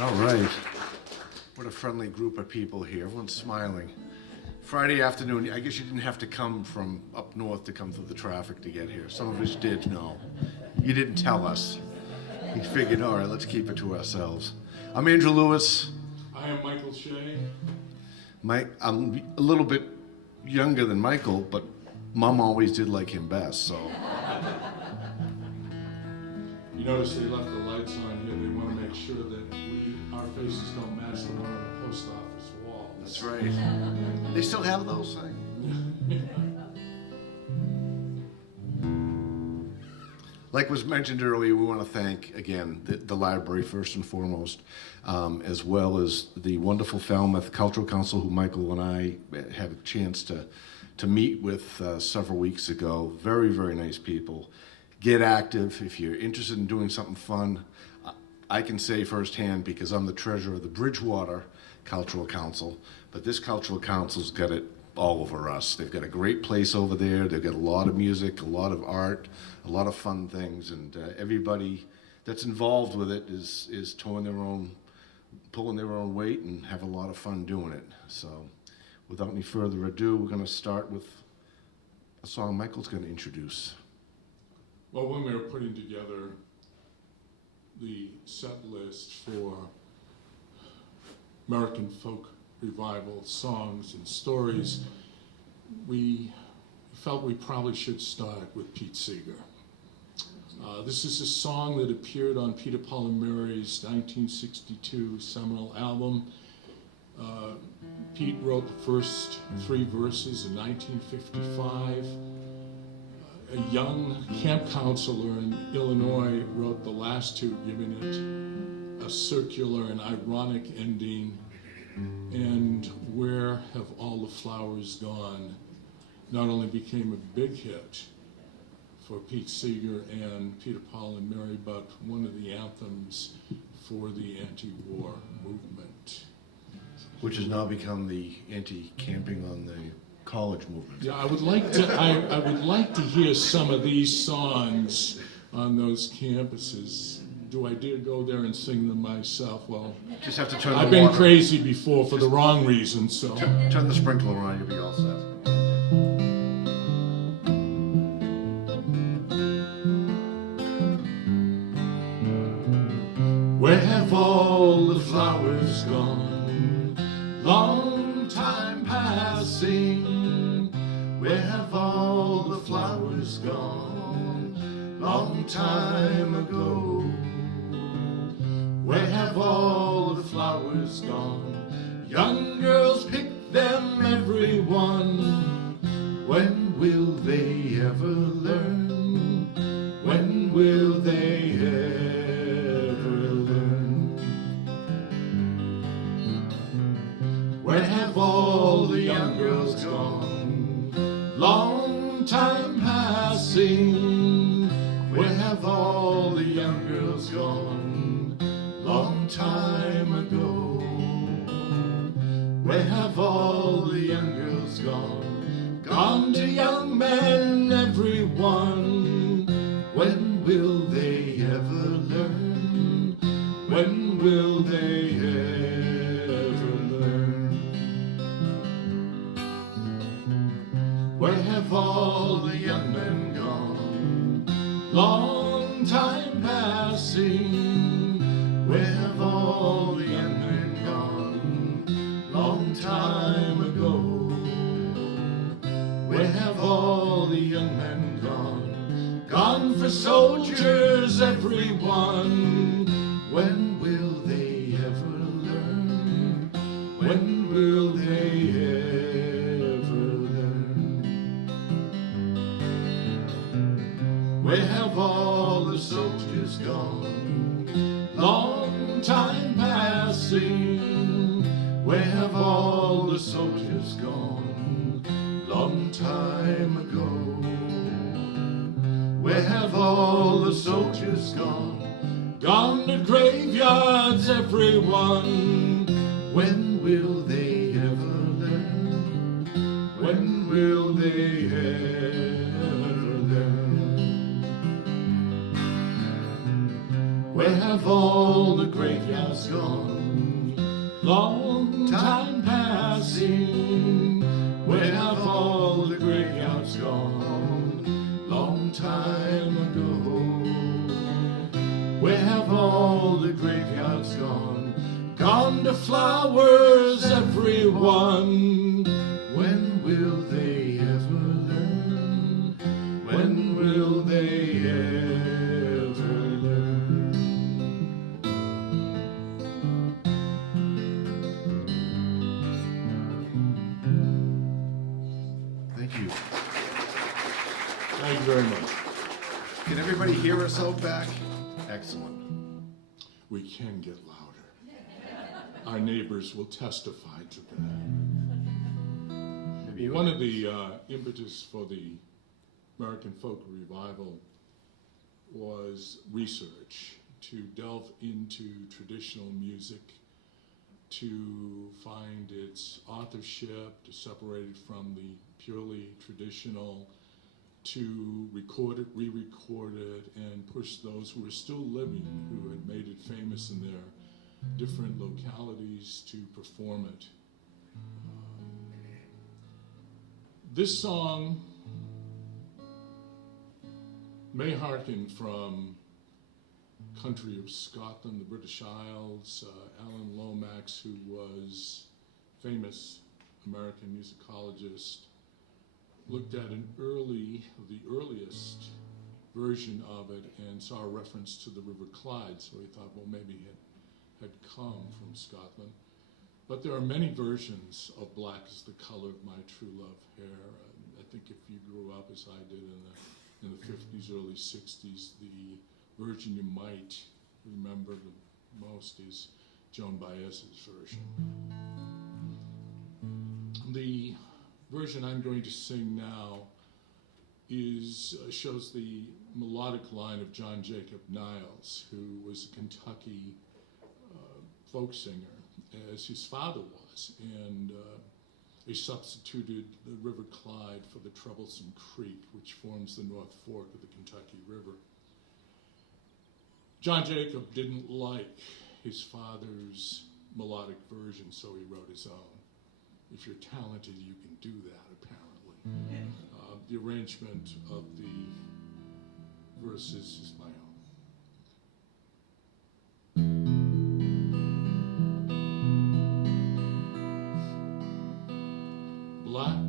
All right. What a friendly group of people here. Everyone's smiling. Friday afternoon, I guess you didn't have to come from up north to come through the traffic to get here. Some of us did, no. You didn't tell us. We figured, all right, let's keep it to ourselves. I'm Andrew Lewis. I am Michael Shea. I'm a little bit younger than Michael, but Mom always did like him best, so. You notice they left the lights on here. They want to make sure that our faces don't match the one on the post office wall. That's right. They still have those things. Like was mentioned earlier, we want to thank, again, the library first and foremost, as well as the wonderful Falmouth Cultural Council, who Michael and I had a chance to meet with several weeks ago. Very, very nice people. Get active if you're interested in doing something fun. I can say firsthand, because I'm the treasurer of the Bridgewater Cultural Council, but this Cultural Council's got it all over us. They've got a great place over there. They've got a lot of music, a lot of art, a lot of fun things, and everybody that's involved with it is pulling their own weight and have a lot of fun doing it. So without any further ado, we're going to start with a song Michael's going to introduce. Well, when we were putting together the set list for American folk revival songs and stories, we felt we probably should start with Pete Seeger. This is a song that appeared on Peter, Paul and Mary's 1962 seminal album. Pete wrote the first 3 verses in 1955. A young camp counselor in Illinois wrote the last 2, giving it a circular and ironic ending. And Where Have All the Flowers Gone not only became a big hit for Pete Seeger and Peter, Paul and Mary, but one of the anthems for the anti-war movement. Which has now become the anti-camping on the college movement. Yeah, I would like to hear some of these songs on those campuses. Do I dare go there and sing them myself? Well, just have to turn. I've been crazy before for the wrong reasons, so turn the sprinkler on, you'll be all set. Where have all the flowers gone? Long time passing. Where have all the flowers gone? Long time ago. Where have all the flowers gone? Young girls pick them, every one. When will they ever learn? When will they ever learn? Where have all the young girls gone? Long time passing. Where have all the young girls gone? Long time ago. Where have all the young girls gone? Gone to young men, every one. When will they ever learn? When will they ever learn? Where have all the young men gone? Long time passing. Where have all the young men gone? Long time ago. Where have all the young men gone? Gone for soldiers, every one. When will they ever learn? When will they ever learn? Where have all the soldiers gone? Long time passing. Where have all the soldiers gone? Long time ago. Where have all the soldiers gone? Gone to graveyards, every one. When will they ever learn? When will they ever learn? Where have all the graveyards gone? long time passing. Where have all the graveyards gone? Long time ago. Where have all the graveyards gone? Gone to flowers, everyone. When will they ever learn? When will they ever learn? Thank you. Thank you very much. Can everybody hear us out back? Excellent. We can get louder. Our neighbors will testify to that. Maybe One of the impetus for the American Folk Revival was research, to delve into traditional music, to find its authorship, to separate it from the purely traditional, to record it, re-record it, and push those who are still living, who had made it famous in their different localities, to perform it. This song may hearken from country of Scotland, the British Isles. Alan Lomax, who was famous American musicologist, looked at the earliest version of it and saw a reference to the River Clyde, so he thought, well, maybe it had come from Scotland. But there are many versions of Black is the Color of My True Love Hair. I think if you grew up as I did in the 50s, early 60s, the version you might remember the most is Joan Baez's version. The version I'm going to sing now shows the melodic line of John Jacob Niles, who was a Kentucky folk singer, as his father was, and he substituted the River Clyde for the Troublesome Creek, which forms the North Fork of the Kentucky River. John Jacob didn't like his father's melodic version, so he wrote his own. If you're talented, you can do that, apparently. The arrangement of the verses is my own. Black,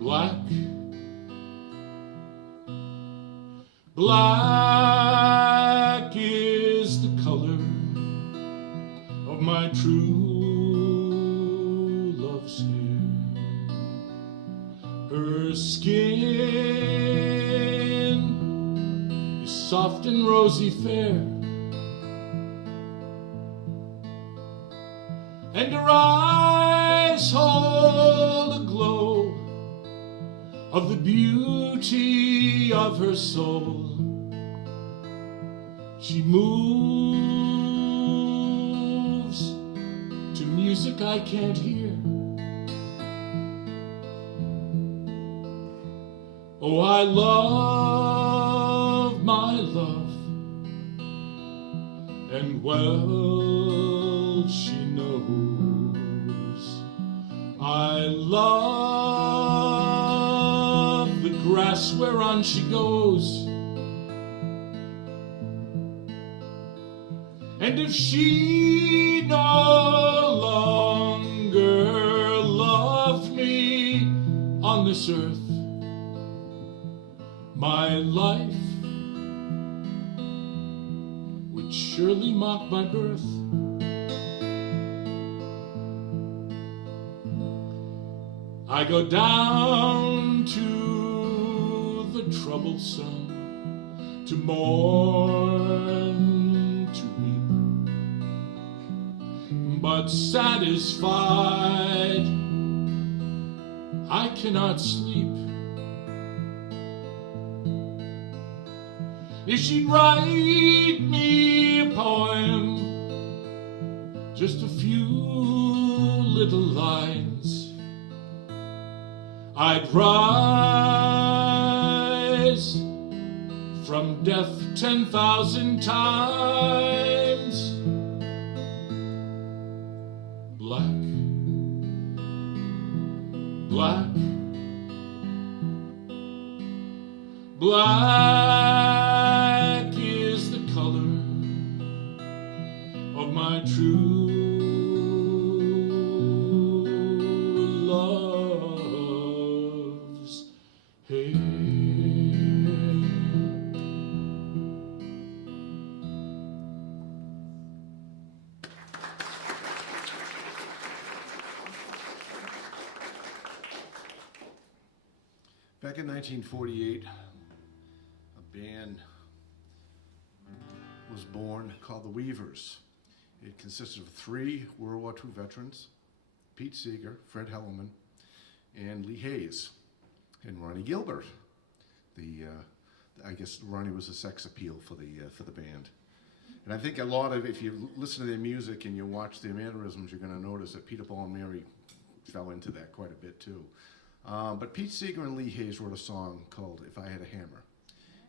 black, black is the color of my true love's hair. Her skin is soft and rosy fair, and her eyes hold a glow of the beauty of her soul. She moves to music I can't hear. Oh, I love my love, and well she knows. I love the grass whereon she goes, and if she no longer loved me on this earth, my life would surely mock my birth. I go down to the troublesome to mourn, to weep, but satisfied I cannot sleep. If she'd write me a poem, just a few little lines, I'd rise from death 10,000 times Black is the color of my true love's hair. Back in 1948, a band was born called the Weavers. It consisted of 3 World War II veterans, Pete Seeger, Fred Hermann, and Lee Hayes, and Ronnie Gilbert. I guess Ronnie was a sex appeal for the band. And I think a lot of, if you listen to their music and you watch their mannerisms, you're going to notice that Peter, Paul, and Mary fell into that quite a bit too. But Pete Seeger and Lee Hayes wrote a song called If I Had a Hammer.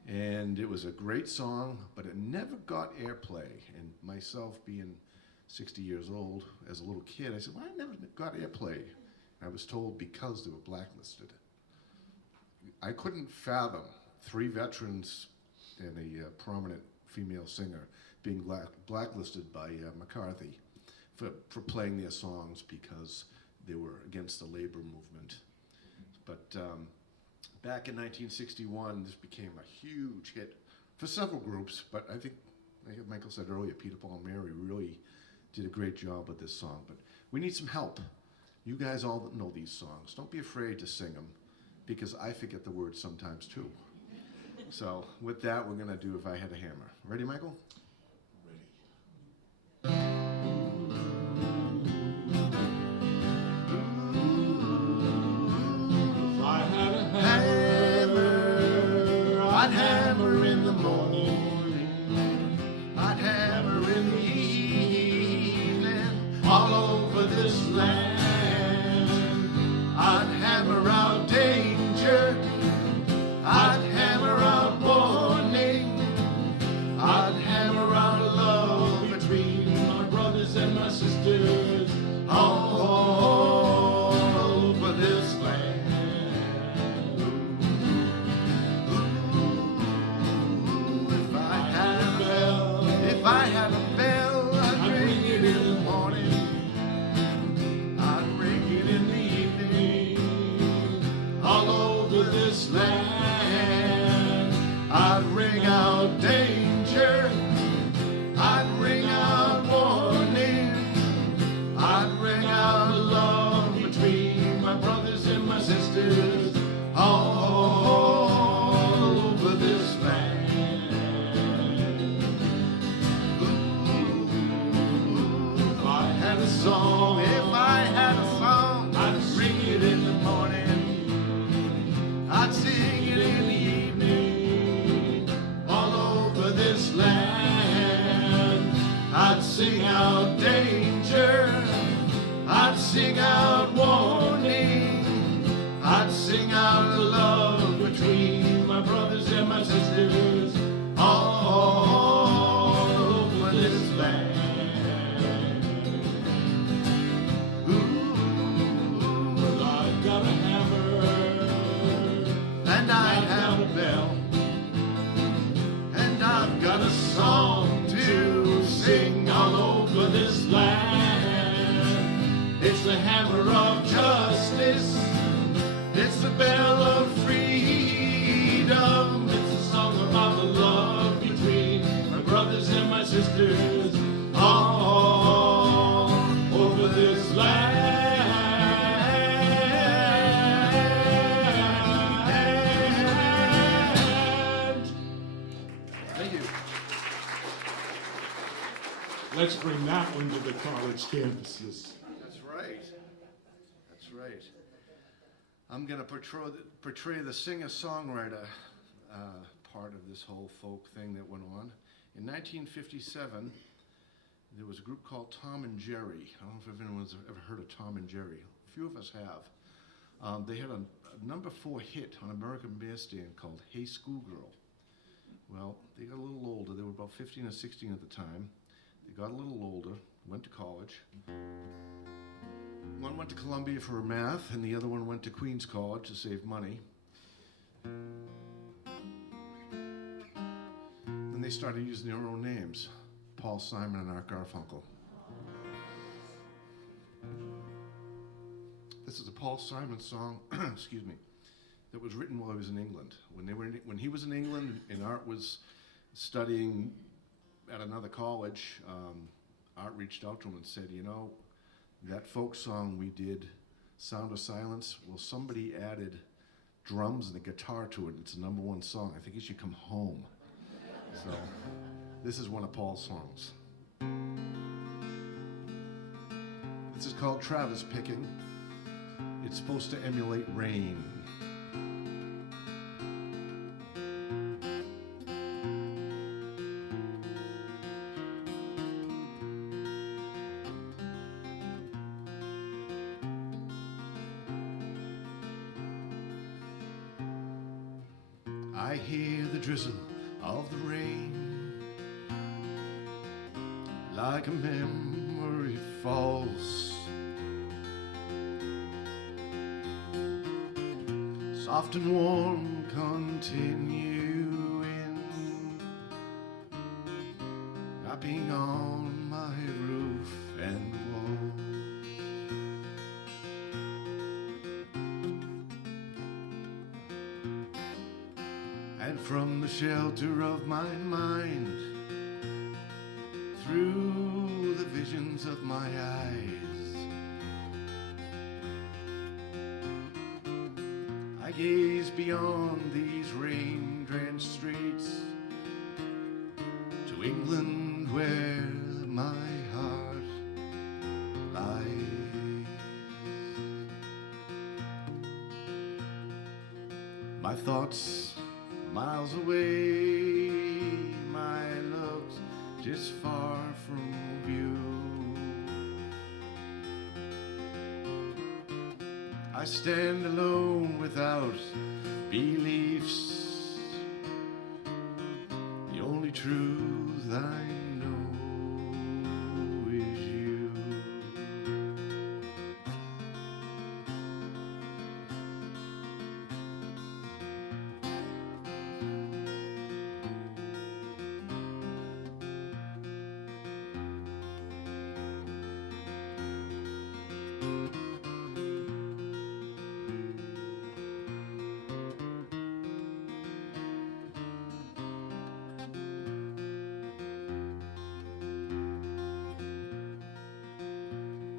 And it was a great song, but it never got airplay. And myself being 60 years old, as a little kid, I said, well, I never got airplay. And I was told because they were blacklisted. I couldn't fathom 3 veterans and a prominent female singer being blacklisted by McCarthy for playing their songs because they were against the labor movement. But back in 1961, this became a huge hit for several groups, but I think, like Michael said earlier, Peter, Paul, and Mary really did a great job with this song. But we need some help. You guys all know these songs. Don't be afraid to sing them, because I forget the words sometimes too. So with that, we're going to do If I Had a Hammer. Ready, Michael? I'd hammer in the morning, I'd hammer in the evening, all over this land. I'd hammer out danger, I'd hammer out warning, I'd hammer out love between my brothers and my sisters, all over this land. If I had a bell, I'd ring it in the morning, I'd ring it in the evening, all over this land. I'd ring out danger, I'd ring out warning, I'd ring out love between my brothers and my sisters, all over this land. Song. If I had a song, I'd sing it in the morning, I'd sing it in the evening, all over this land. I'd sing out danger, I'd sing out warning, I'd sing out love between my brothers and my sisters, all over this land. Got a song to sing all over this land. It's the hammer of justice, it's the bell of freedom, it's a song about the love between my brothers and my sisters, all over this land. Let's bring that one to the college campuses. That's right. That's right. I'm going to portray the singer-songwriter part of this whole folk thing that went on. In 1957, there was a group called Tom and Jerry. I don't know if anyone's ever heard of Tom and Jerry. A few of us have. They had a number 4 hit on American Bandstand called Hey Schoolgirl. Well, they got a little older. They were about 15 or 16 at the time. They got a little older, went to college. One went to Columbia for math, and the other one went to Queens College to save money. started using their own names, Paul Simon and Art Garfunkel. This is a Paul Simon song, excuse me, that was written while he was in England. When he was in England and Art was studying at another college, Art reached out to him and said, you know, that folk song we did, Sound of Silence, well, somebody added drums and a guitar to it. It's a #1 song. I think you should come home. So this is one of Paul's songs. This is called Travis Picking. It's supposed to emulate rain. I hear the drizzle of the rain, like a memory falls, soft and warm, continuing, lapping on my roof and wall. And from the shelter of my mind, through the visions of my eyes, I gaze beyond these rain-drenched streets to England where my heart lies. My thoughts miles away, my looks just far from view. I stand alone without beliefs. The only truth I know is you.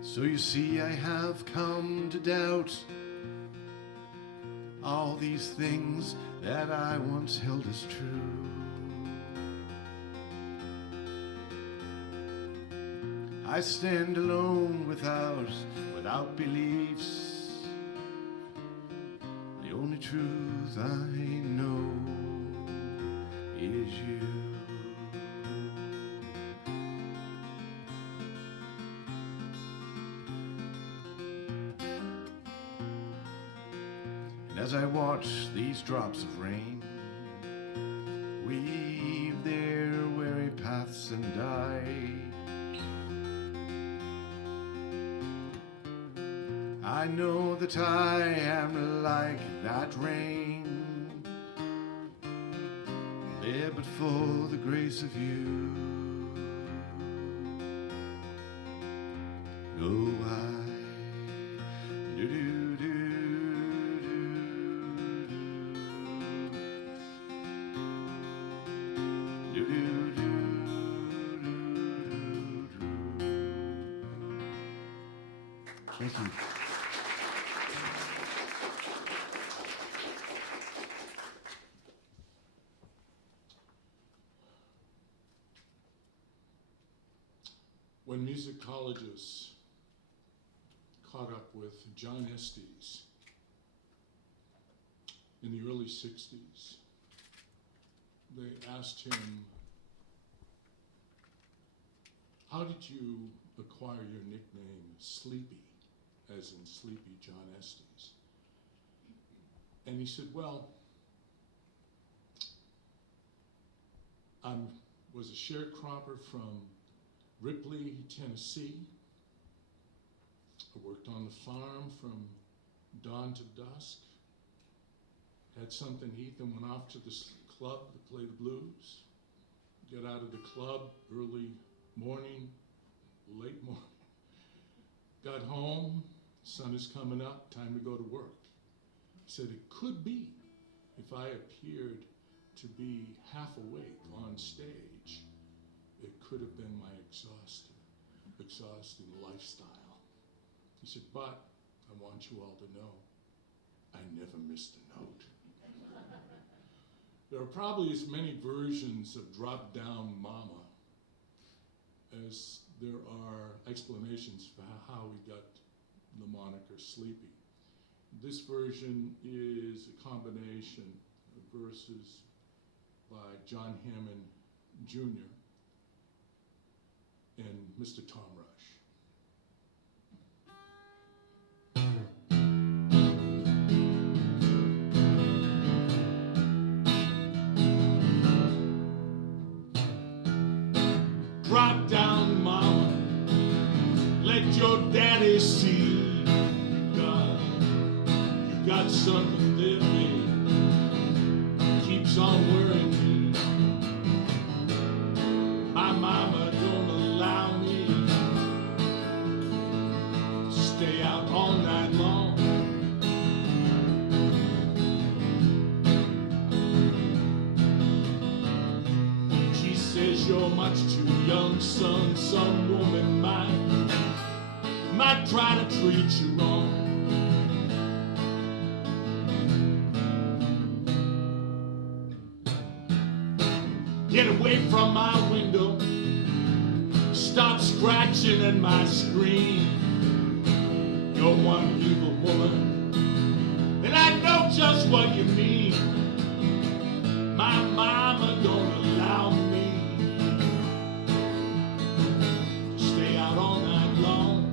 So you see, I have come to doubt all these things that I once held as true. I stand alone without beliefs. The only truth I know is you. As I watch these drops of rain weave their weary paths and die, I know that I am like that rain, there but for the grace of you. Oh, I do. Thank you. When musicologists caught up with John Estes in the early 60s, they asked him, how did you acquire your nickname Sleepy, as in Sleepy John Estes? And he said, well, I was a sharecropper from Ripley, Tennessee. I worked on the farm from dawn to dusk, had something to eat, then went off to the club to play the blues, get out of the club early morning, late morning. Got home, sun is coming up, time to go to work. He said it could be if I appeared to be half awake on stage, it could have been my exhausting lifestyle. He said, but I want you all to know, I never missed a note. There are probably as many versions of Drop Down Mama as there are explanations for how we got the moniker Sleepy. This version is a combination of verses by John Hermann Jr. and Mr. Tom Rush. Drop down, mama, let your daddy see. God, you got something there, babe, keeps on worrying me. My mama don't allow me to stay out all night long. She says you're much too young, son, some woman might try to treat you wrong. Get away from my window, stop scratching at my screen. You're one evil woman, and I know just what you mean. My mama don't allow me all night long.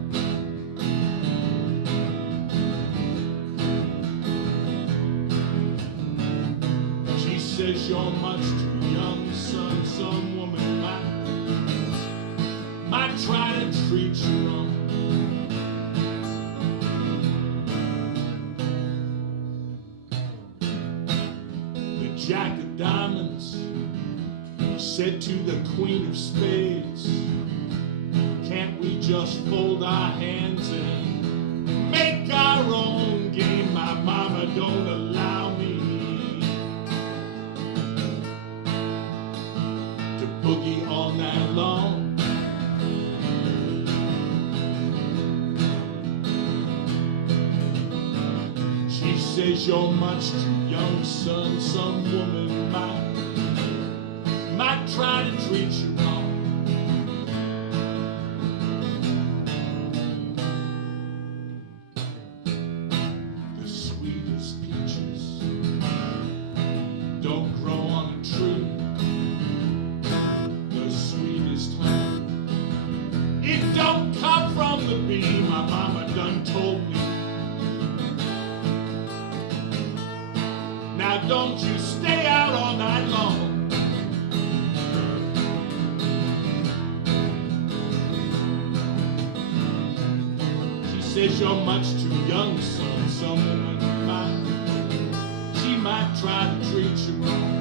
She says you're much too young, son, some woman might try to treat you wrong. The Jack of Diamonds said to the Queen of Spades, can't we just fold our hands and make our own game? My mama don't allow me to boogie all night long. She says you're much too young, son, some woman might try to treat you wrong. Don't grow on a tree, the sweetest honey, it don't come from the bee. My mama done told me. Now don't you stay out all night long. She says you're much too young, son, some woman might try to treat you wrong.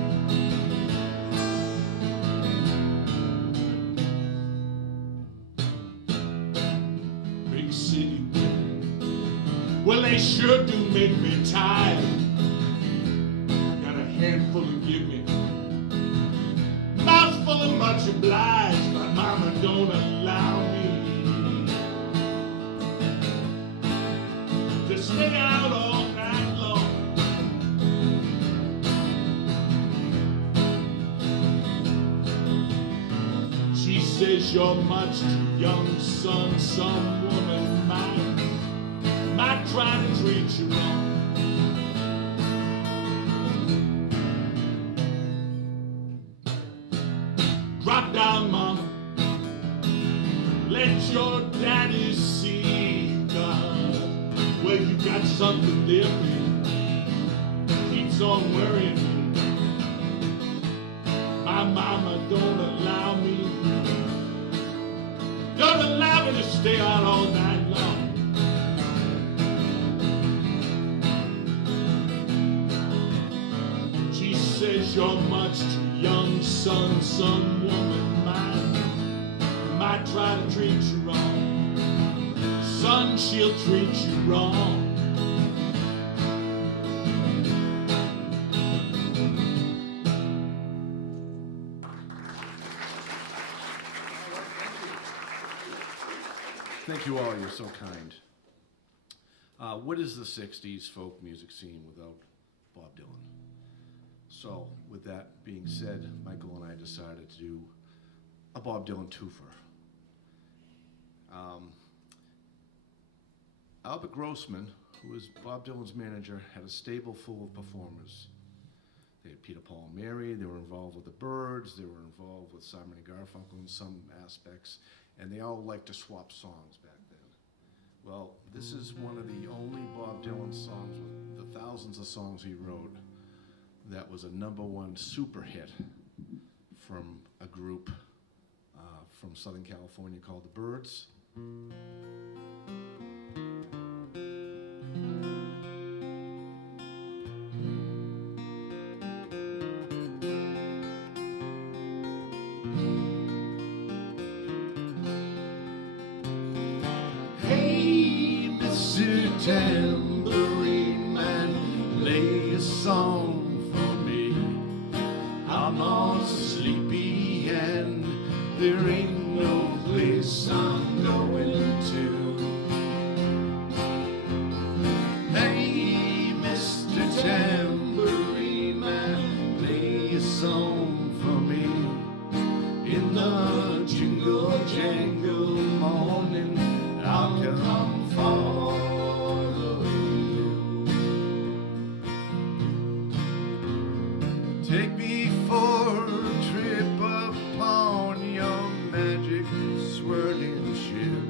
Big city women, well, they sure do make me tired. Got a handful of give me, mouthful of much obliged. My mama don't allow me to stay out all night long. She says you're much too young, son, some woman might try to treat you wrong. Drop down, mama, let your daddy see. God, well, you got something there, babe, keeps on worrying me. My mama don't allow me to stay out all night long. She says you're much too young, son, some woman might try to treat you wrong, son, she'll treat you wrong. Thank you all, you're so kind. What is the 60s folk music scene without Bob Dylan? So, with that being said, Michael and I decided to do a Bob Dylan twofer. Albert Grossman, who was Bob Dylan's manager, had a stable full of performers. They had Peter, Paul, and Mary. They were involved with the Byrds. They were involved with Simon and Garfunkel in some aspects, and they all liked to swap songs back then. Well, this is one of the only Bob Dylan songs, with the thousands of songs he wrote, that was a #1 super hit from a group from Southern California called the Byrds. Hey, Mr. Tambourine Man, play a song for me. I'm all sleepy and there ain't no place I'm going to. Hey, Mr. Tambourine Man, play a song for me. In the jingle jangle morning, I'll come following you. Take me for a trip upon your magic swirling ship.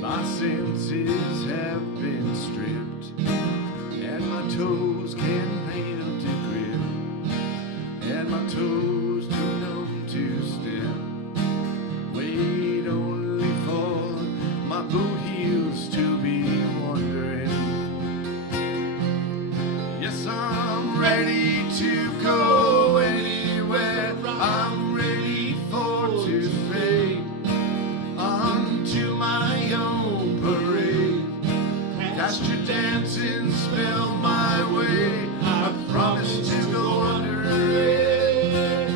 My senses have been stripped, and my toes can't nail to grip, and my toes too numb to step. Wait only for my boot heels to be wandering. Yes, I'm ready to go anywhere. I'm ready for to fade onto my own parade. Cast your dancing spell my way. I promise to go under it.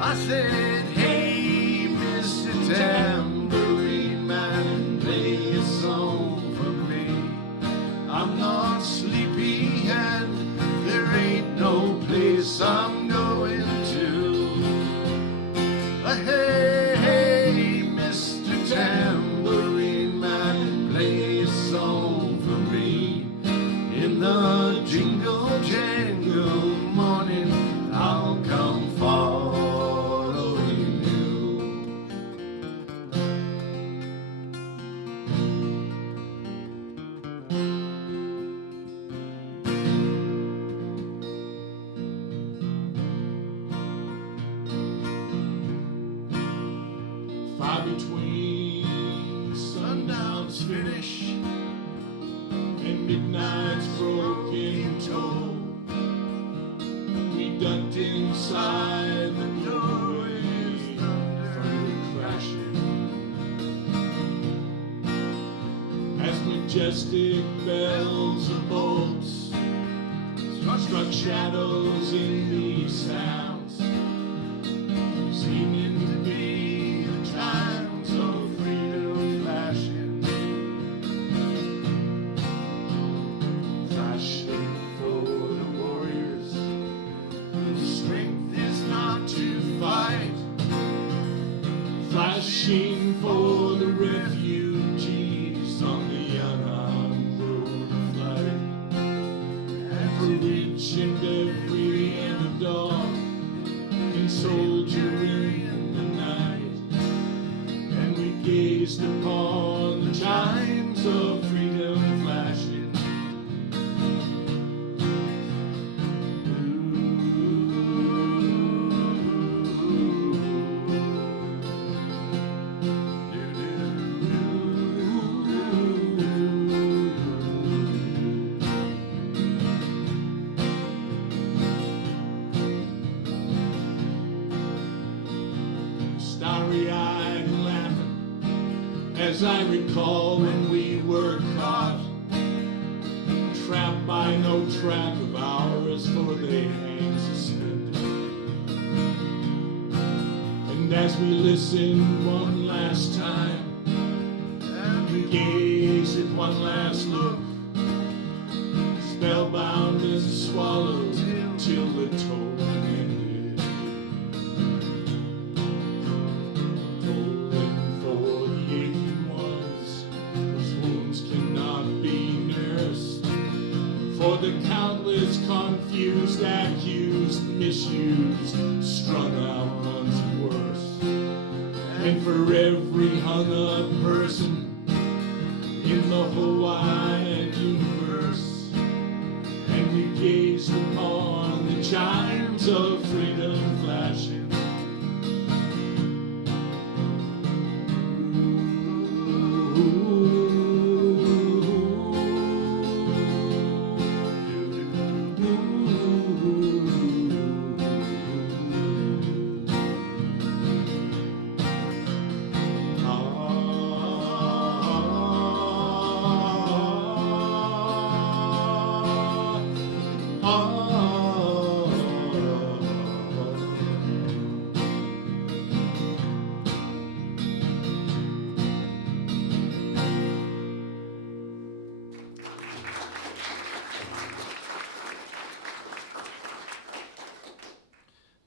I said, hey, Mr. Tambourine Man, play a song for me. I'm not sleepy and there ain't no place I'm going to. Hey, hey, Mr. Tambourine Man, play a song for me. In the jingle jangle morning, I'll come following you. Far between sundown's finish and midnight's broken toe, we ducked inside the doorways, thunder crashing, as majestic bells of bolts struck shadows in these sounds, seeming to be the chimes of freedom flashing, flashing for the warriors whose strength is not to fight, flashing for the refugees on the unarmed road of flight, and for each and every underdog and soldier in the night, and we gazed upon the chimes of freedom flashing. Starry-eyed As I recall when we were caught, trapped by no track of ours, for they hang suspended. And as we listened one last time, and we gazed at one last look, spellbound as a swallow till the tolling ended. Tolling for the aching ones whose wounds cannot be nursed, for the countless confused, accused, misused, strung out ones worse, and for every hung up person in the whole wide universe. And we gazed upon the chimes of freedom flashing.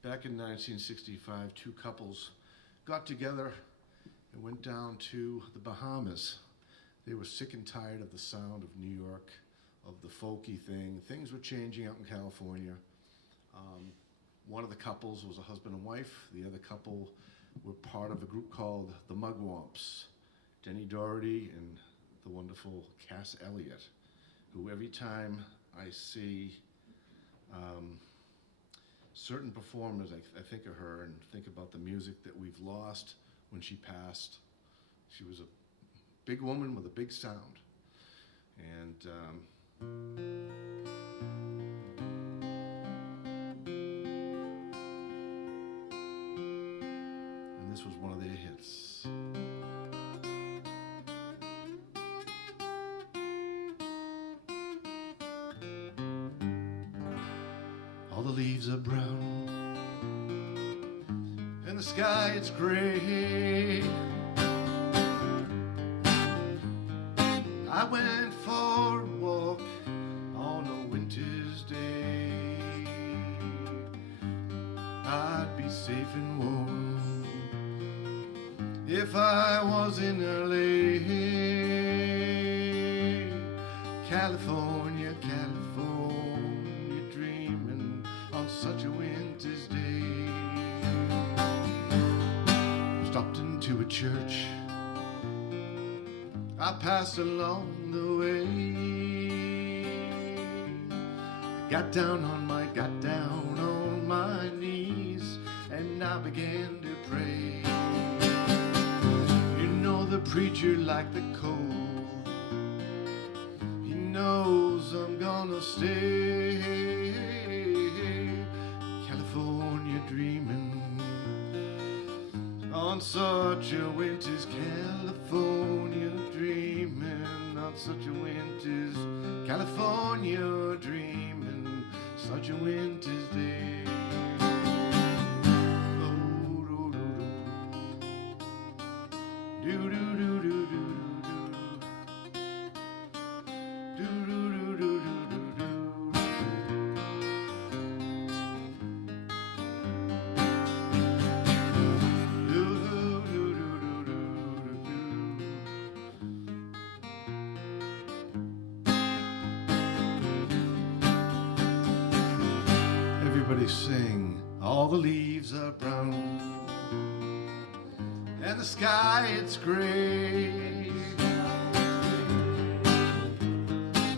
Back in 1965, two couples got together and went down to the Bahamas. They were sick and tired of the sound of New York, of the folky thing. Things were changing out in California. One of the couples was a husband and wife. The other couple were part of a group called the Mugwumps, Denny Doherty and the wonderful Cass Elliott, who every time I see certain performers, I think of her and think about the music that we've lost when she passed. She was a big woman with a big sound. And this was one of their hits. All the leaves are brown and the sky it's gray. I went for a walk on a winter's day. I'd be safe and warm if I was in LA. California, California, dreaming on such a winter's day. Stopped into a church I passed along the way. I got down on my knees and I began to pray. You know the preacher like the cold, he knows I'm gonna stay. California dreaming on such a winter's, California dreaming on such a winter's, California dreaming such a winter's day. Oh, do do do do do do do do do do do do. Everybody sing, all the leaves are brown and the sky it's gray.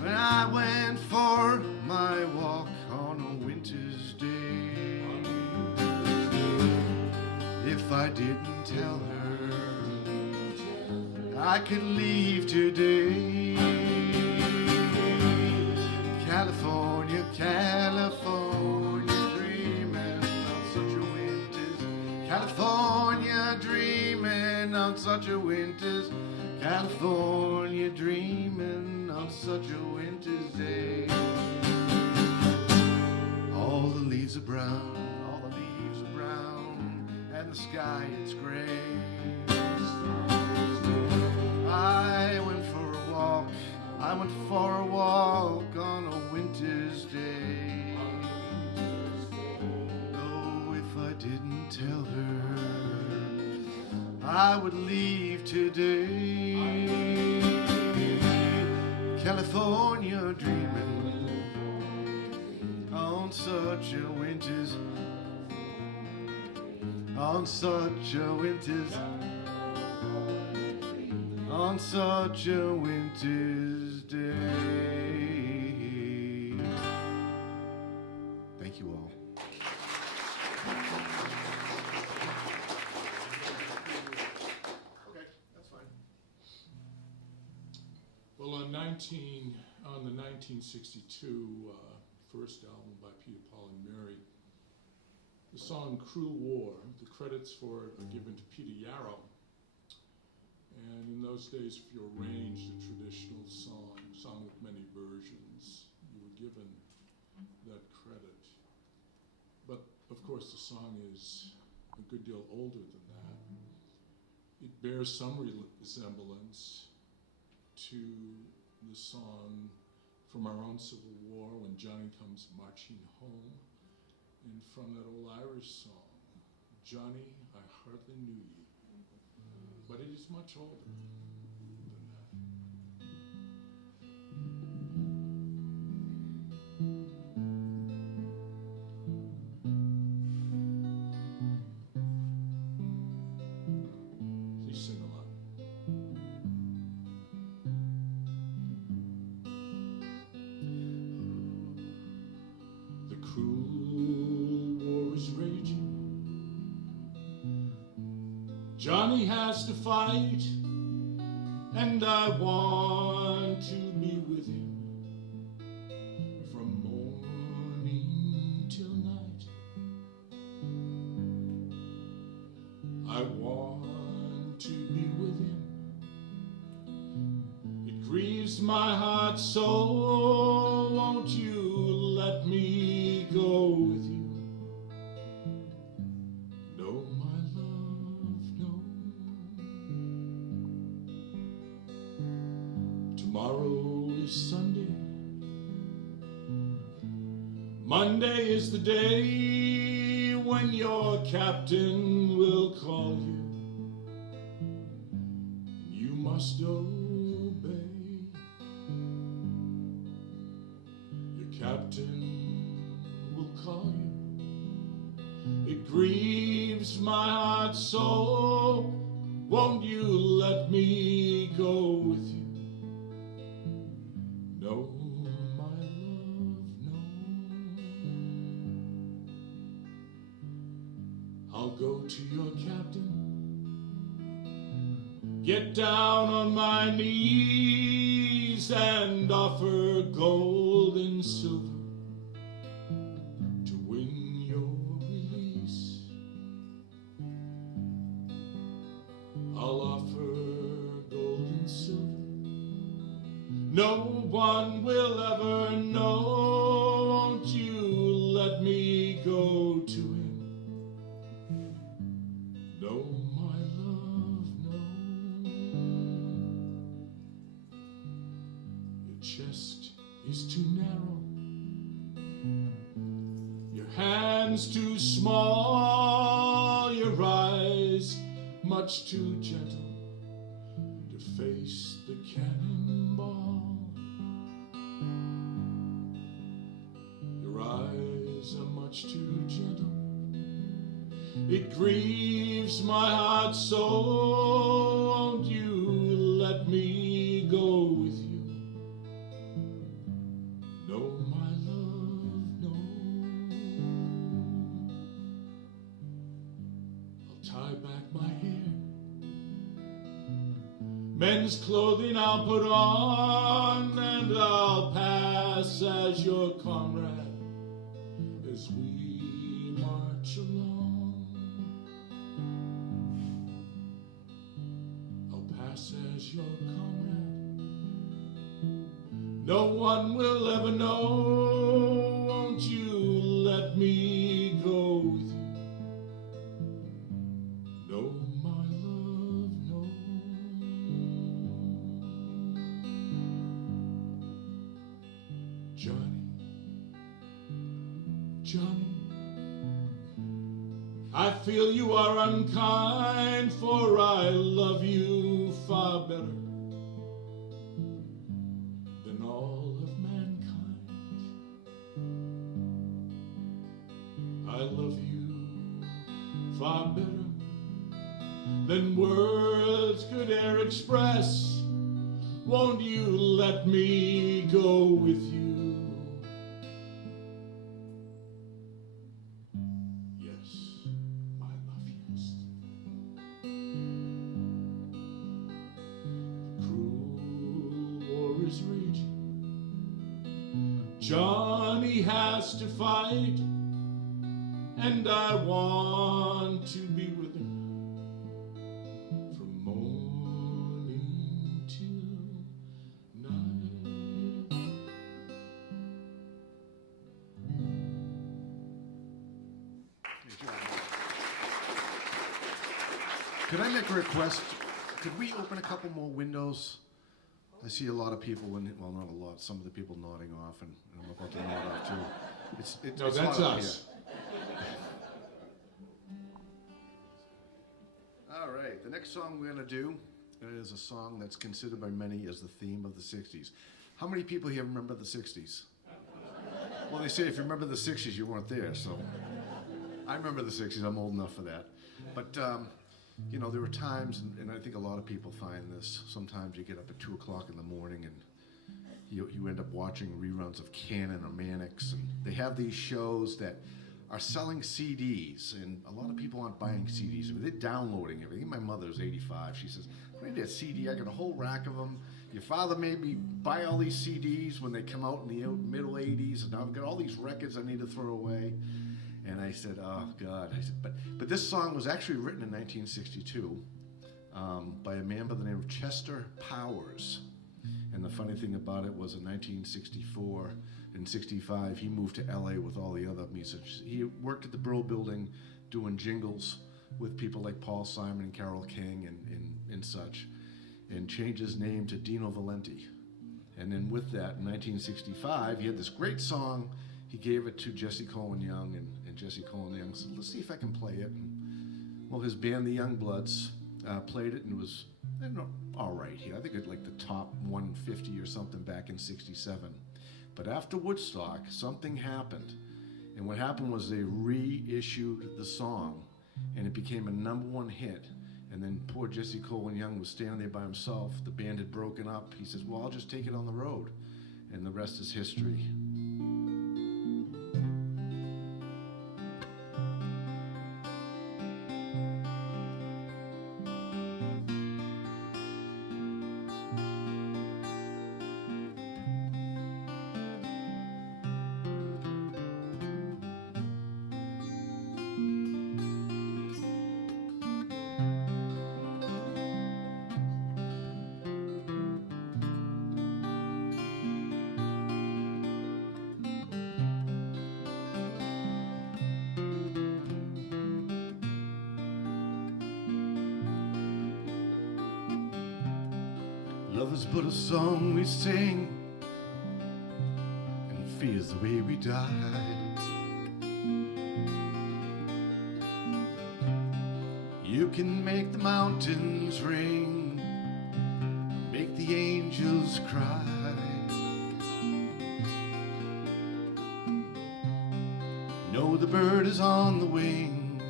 When I went for my walk on a winter's day, if I didn't tell her I could leave today. California, California dreaming on such a winter's, California dreaming on such a winter's California, dreaming on such a winter's day. All the leaves are brown, all the leaves are brown, and the sky it's gray. I went for a walk on a winter's day. Oh, if I didn't tell her I would leave today. California dreaming on such a winter's, on such a winter's, on such a winter's day. Thank you all. Okay, that's fine. Well, on the 1962 first album by Peter, Paul, and Mary, the song Cruel War, the credits for it are given to Peter Yarrow. And in those days, if you arranged a traditional song with many versions, you were given that credit. But of course, the song is a good deal older than that. It bears some resemblance to the song from our own Civil War, When Johnny Comes Marching Home, and from that old Irish song, Johnny, I Hardly Knew You. But it is much older than that. Please sing along. The cruel war is raging. Johnny has to fight, and I want to be with him from morning till night. I want to be with him. It grieves my heart so, won't you let me go with you? Tomorrow is Sunday. Monday is the day when your captain will call you, and you must obey. Your captain will call you. It grieves my heart so, won't you let me go with you? No, my love, no. I'll go to your captain, get down on my knees and offer gold and silver to win your release. I'll offer gold and silver. No one will ever know, won't you let me go to him? No, my love, no. Your chest is too narrow, your hands too small, your eyes much too gentle to face the cannonball. Your eyes are much too gentle. It grieves my heart so, won't you let me go with you? No, my love, no. I'll tie back my hair, men's clothing I'll put on, and I'll pass as your comrade as we march along. pass as your comrade. No one will ever know. Won't you let me go with you? No, my love, no. Johnny, Johnny, I feel you are unkind, for I love you far better than all of mankind. I love you far better than words could e'er express. Won't you let me go with you? Yes, my love, yes. The cruel war is raging. Johnny has to fight, and I want to be with him from morning till night. Could I make a request? Could we open a couple more windows? I see a lot of people, well, not a lot, some of the people nodding off, and I'm about to nod off too. No, it's that's hot out us. here. All right, the next song we're going to do is a song that's considered by many as the theme of the 60s. How many people here remember the 60s? Well, they say if you remember the 60s, you weren't there, so I remember the 60s. I'm old enough for that. But, you know, there were times, and I think a lot of people find this, sometimes you get up at 2 o'clock in the morning and you end up watching reruns of Cannon or Mannix, and they have these shows that are selling CDs, and a lot of people aren't buying CDs. I mean, they're downloading everything. My mother's 85. She says, I need a CD. I got a whole rack of them. Your father made me buy all these CDs when they come out in the middle 80s, and now I've got all these records I need to throw away. And I said, oh, God. I said, but this song was actually written in 1962 by a man by the name of Chester Powers. And the funny thing about it was in 1964 and 65, he moved to LA with all the other musicians. He worked at the Brill Building doing jingles with people like Paul Simon and Carole King and such, and changed his name to Dino Valenti. And then with that, in 1965, he had this great song. He gave it to Jesse Cohen Young, and Jesse Cohen Young said, let's see if I can play it. And, well, his band, the Youngbloods, played it, and it was, I don't know, all right here. I think it like the top 150 or something back in 67. But after Woodstock, something happened. And what happened was they reissued the song, and it became a #1 hit. And then poor Jesse Cohen Young was standing there by himself. The band had broken up. He says, well, I'll just take it on the road. And the rest is history. Love is but a song we sing, and fear's the way we die. You can make the mountains ring, make the angels cry. Know the bird is on the wing,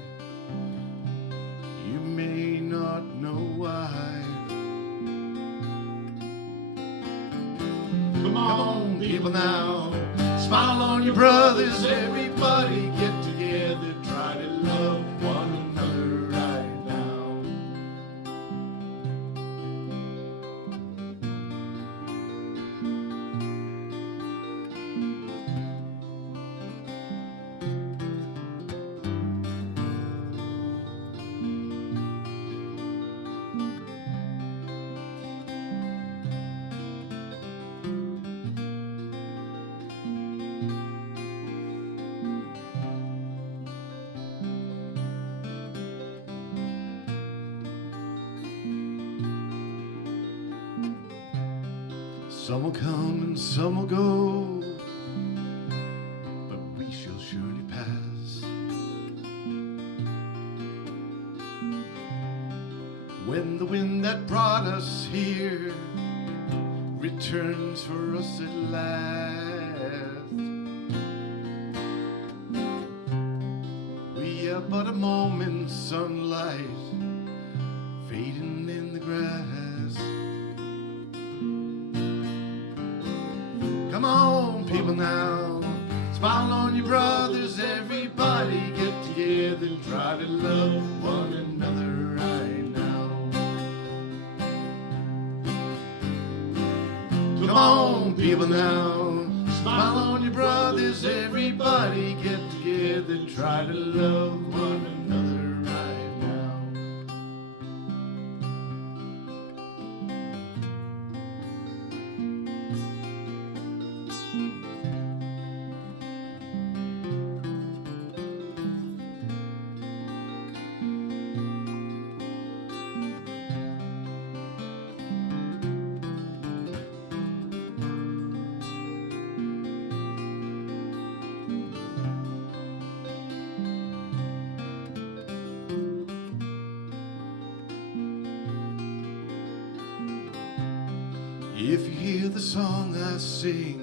you may not know why. Come on, people now, smile on your brothers, everybody get together, try to love one another right now. Some will come and some will go, but we shall surely pass. When the wind that brought us here returns for us at last, we are but a moment's sunlight fading in the grass. Come on, people now, smile on your brothers, everybody get together and try to love one another right now. Come on, people now, smile on your brothers, everybody get together and try to love one another right now. If you hear the song I sing,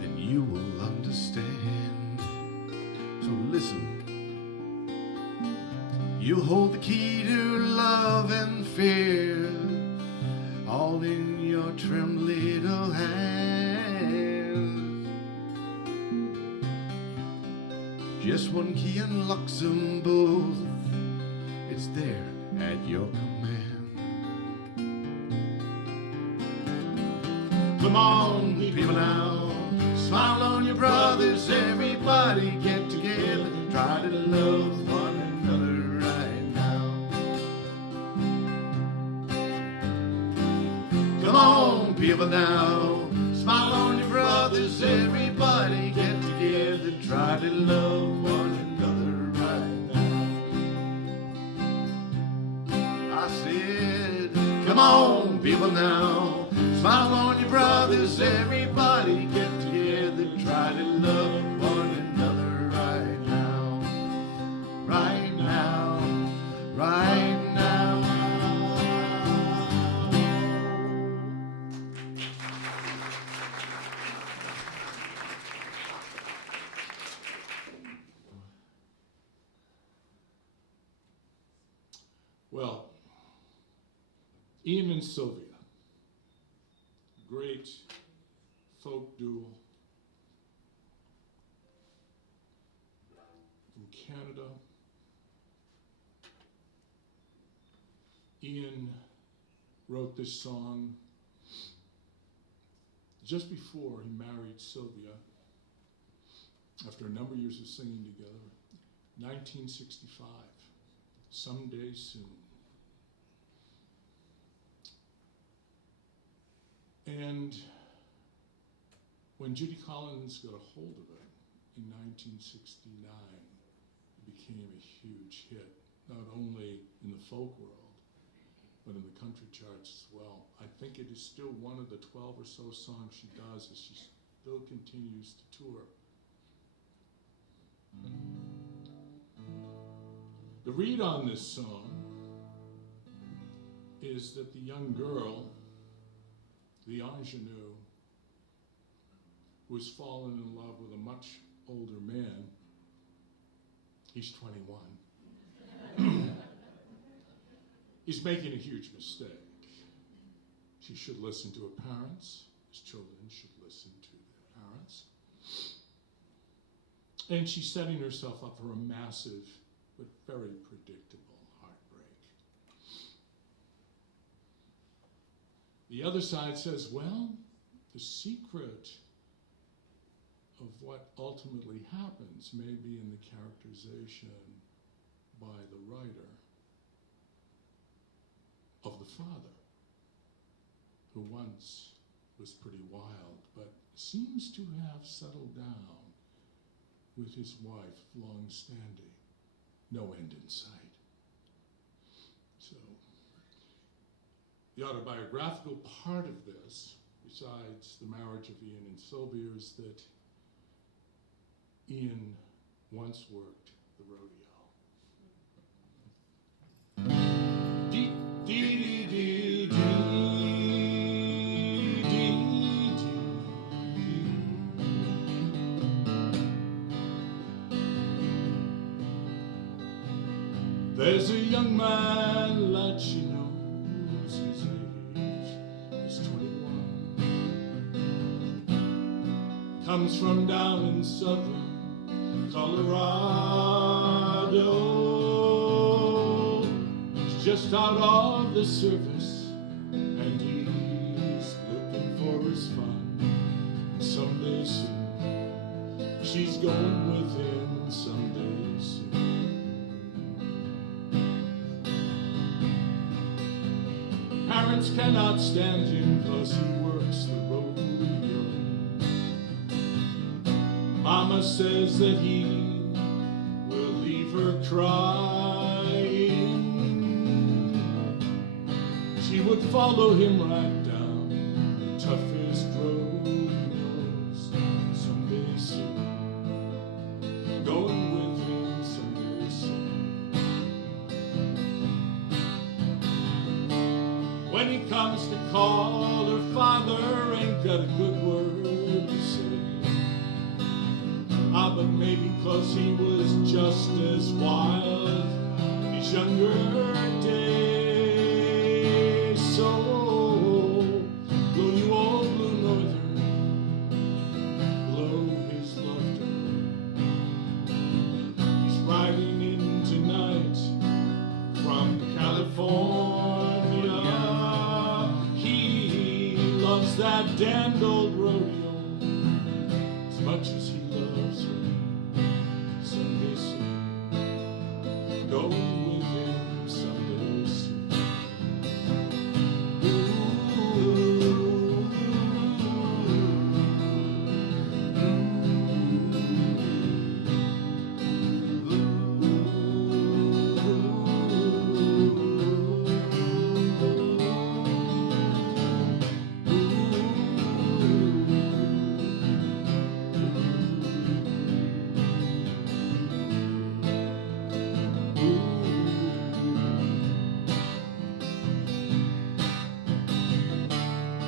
then you will understand. So listen. You hold the key to love and fear, all in your trim little hands. Just one key unlocks them both. It's there at your command. Come on, people now, smile on your brothers, everybody get together, try to love one another right now. Come on, people now, smile on your brothers, everybody get together, try to love one another right now. I said, come on, people now, smile on your brothers, everybody get together, try to love one another right now, right now, right now. Well, Ian and Sylvia, great folk duo from Canada. Ian wrote this song just before he married Sylvia, after a number of years of singing together, 1965, Someday Soon. And when Judy Collins got a hold of it in 1969, it became a huge hit, not only in the folk world, but in the country charts as well. I think it is still one of the 12 or so songs she does as she still continues to tour. The read on this song is that the young girl, the ingenue, who has fallen in love with a much older man, he's 21, is making a huge mistake. She should listen to her parents, as children should listen to their parents. And she's setting herself up for a massive but very predictable heartbreak. The other side says, well, the secret of what ultimately happens may be in the characterization by the writer of the father, who once was pretty wild, but seems to have settled down with his wife, long-standing, no end in sight. So, The autobiographical part of this, besides the marriage of Ian and Sylvia, is that Ian once worked the rodeo. Dee, dee, dee, dee, dee, dee, dee. There's a young man that she knows, his age is 21. Comes from down in southern Colorado. He's just out of the service and he's looking for his fun. Someday soon, she's going with him someday soon. Parents cannot stand him 'cause he works the rodeo. Mama says that he will leave her crying. She would follow him right down the toughest rodeos someday soon. Going with him someday soon. When he comes to call, her father ain't got a good word to say. But maybe 'cause he was just as wild in his younger days. So blow you old blue northern, blow his love to her. He's riding in tonight from California. He loves that damned old rodeo as much as he loves her. Someday soon, going with him someday soon.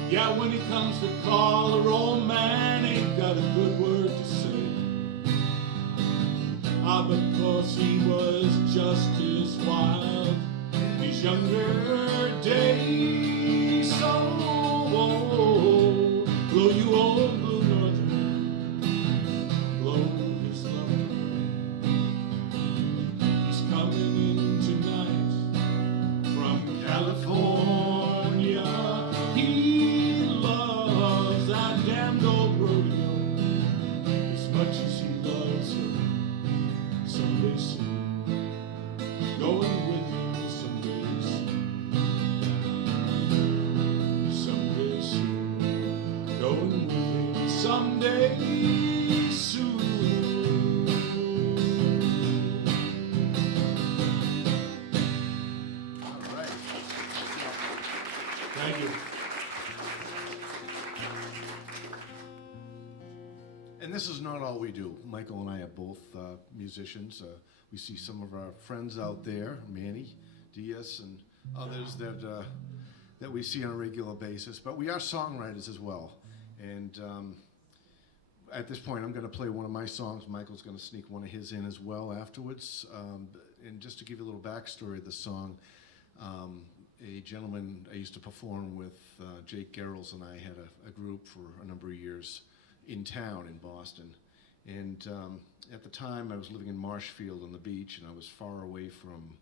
Yeah, when he comes to call, her old man ain't got a good word to say. But 'cause he was just as wild in his younger days. So blow you old blue northern, blow his love to her. He's coming in tonight from California. He loves that damned old rodeo as much as he loves her. Someday soon, going with him someday soon. Someday soon, going with him someday soon. All right. Thank you. And this is not all we do. Michael and I are both musicians. We see some of our friends out there, Manny Diaz and others that we see on a regular basis. But we are songwriters as well. And at this point, I'm going to play one of my songs. Michael's going to sneak one of his in as well afterwards. And just to give you a little backstory of the song, a gentleman I used to perform with, Jake Garrels, and I had a group for a number of years in town in Boston. And at the time I was living in Marshfield on the beach, and I was far away from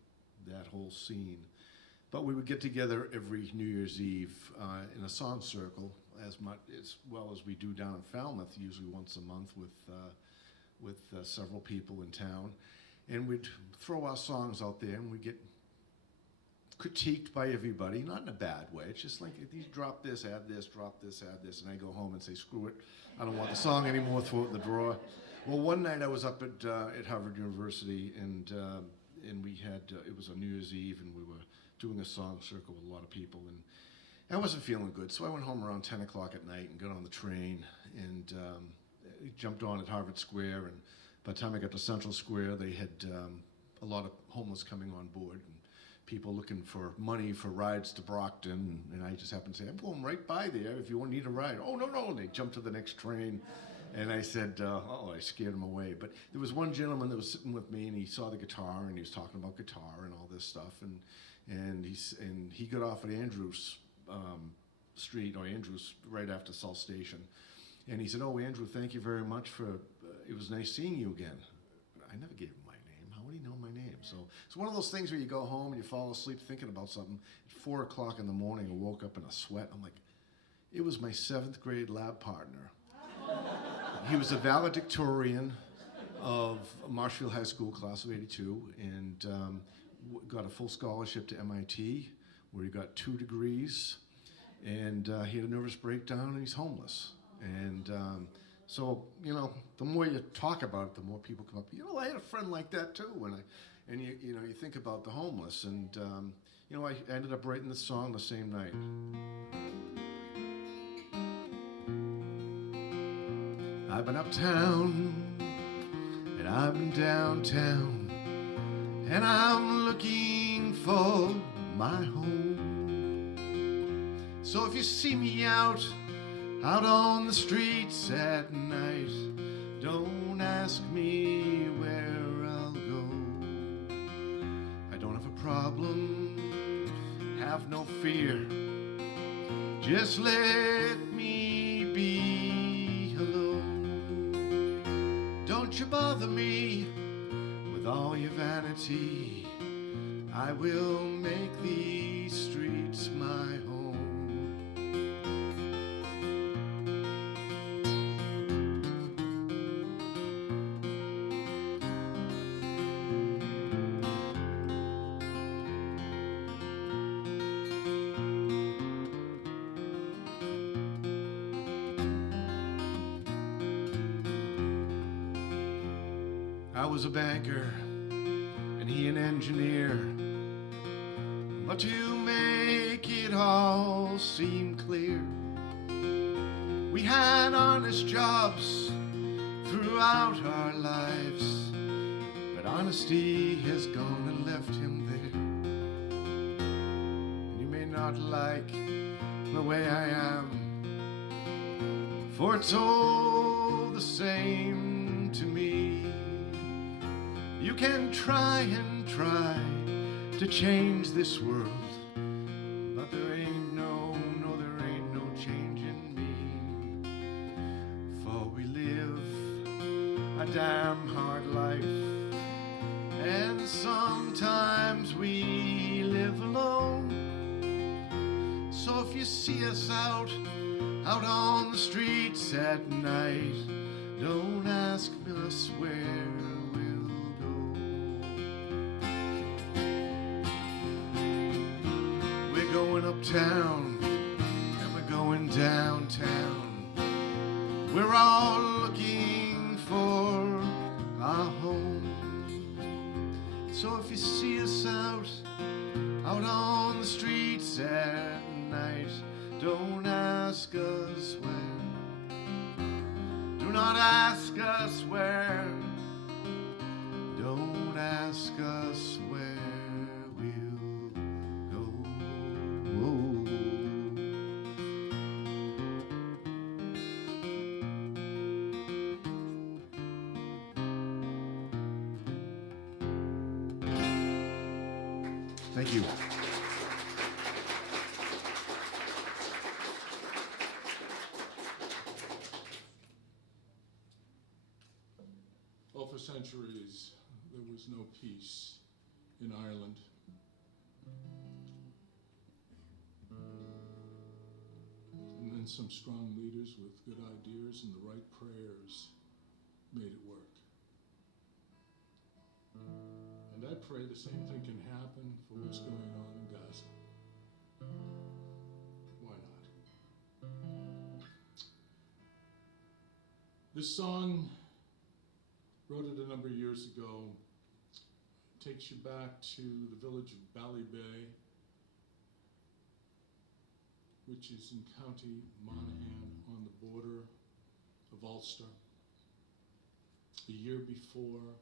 that whole scene. But we would get together every New Year's Eve in a song circle, as well as we do down in Falmouth, usually once a month with several people in town. And we'd throw our songs out there, and we'd get critiqued by everybody, not in a bad way. It's just like, you drop this, add this, drop this, add this, and I go home and say, screw it, I don't want the song anymore, throw it in the drawer. Well, one night I was up at Harvard University, and we had, it was on New Year's Eve, and we were doing a song circle with a lot of people, I wasn't feeling good, so I went home around 10 o'clock at night and got on the train and jumped on at Harvard Square. And by the time I got to Central Square, they had a lot of homeless coming on board and people looking for money for rides to Brockton. And I just happened to say, I'm going right by there if you need a ride. Oh, no, no. And they jumped to the next train. And I said, I scared him away. But there was one gentleman that was sitting with me, and he saw the guitar, and he was talking about guitar and all this stuff. And he got off at Andrews Street, or Andrews, right after South Station. And he said, oh, Andrew, thank you very much for, it was nice seeing you again. I never gave him my name. How would he know my name? So it's one of those things where you go home and you fall asleep thinking about something. At 4 o'clock in the morning, I woke up in a sweat. I'm like, it was my 7th grade lab partner. He was a valedictorian of Marshfield High School, class of 82, and got a full scholarship to MIT, where he got 2 degrees, and he had a nervous breakdown, and he's homeless. And so, the more you talk about it, the more people come up. I had a friend like that too, and you think about the homeless, and I ended up writing this song the same night. I've been uptown, and I've been downtown, and I'm looking for my home. So if you see me out on the streets at night, don't ask me where I'll go. I don't have a problem, have no fear, just let me be alone. Don't you bother me with all your vanity, I will make these streets my home. I was a banker, and he an engineer, but to make it all seem clear, we had honest jobs throughout our lives, but honesty has gone and left him there. And you may not like the way I am, for it's all the same to me. You can try and try to change this world, but there ain't no change in me. For we live a damn hard life, and sometimes we live alone. So if you see us out on the streets at night, don't ask us where we'll go. We're going uptown and we're going downtown. We're all looking for our home. So if you see us out on the streets at night, don't ask us where. Do not ask us where. Don't ask us where we'll go. Thank you. Well, for centuries, there was no peace in Ireland. And then some strong leaders with good ideas and the right prayers made it work. And I pray the same thing can happen for what's going on in Gaza. Why not? This song, wrote it a number of years ago, takes you back to the village of Ballybay, which is in County Monaghan on the border of Ulster, a year before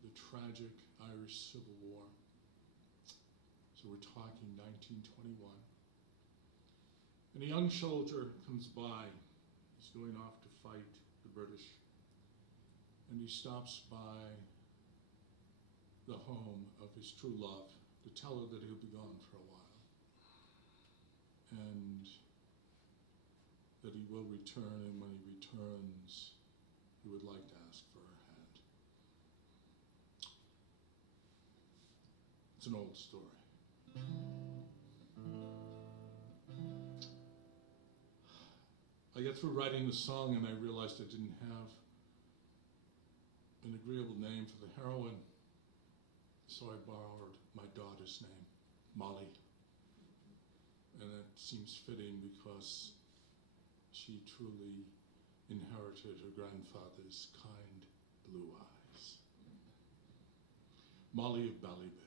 the tragic Irish Civil War. So we're talking 1921. And a young soldier comes by. He's going off to fight the British. And he stops by the home of his true love to tell her that he'll be gone for a while. And that he will return, and when he returns, he would like to ask for her hand. It's an old story. I got through writing the song and I realized I didn't have an agreeable name for the heroine, so I borrowed my daughter's name, Molly. And that seems fitting because she truly inherited her grandfather's kind blue eyes. Molly of Ballybay.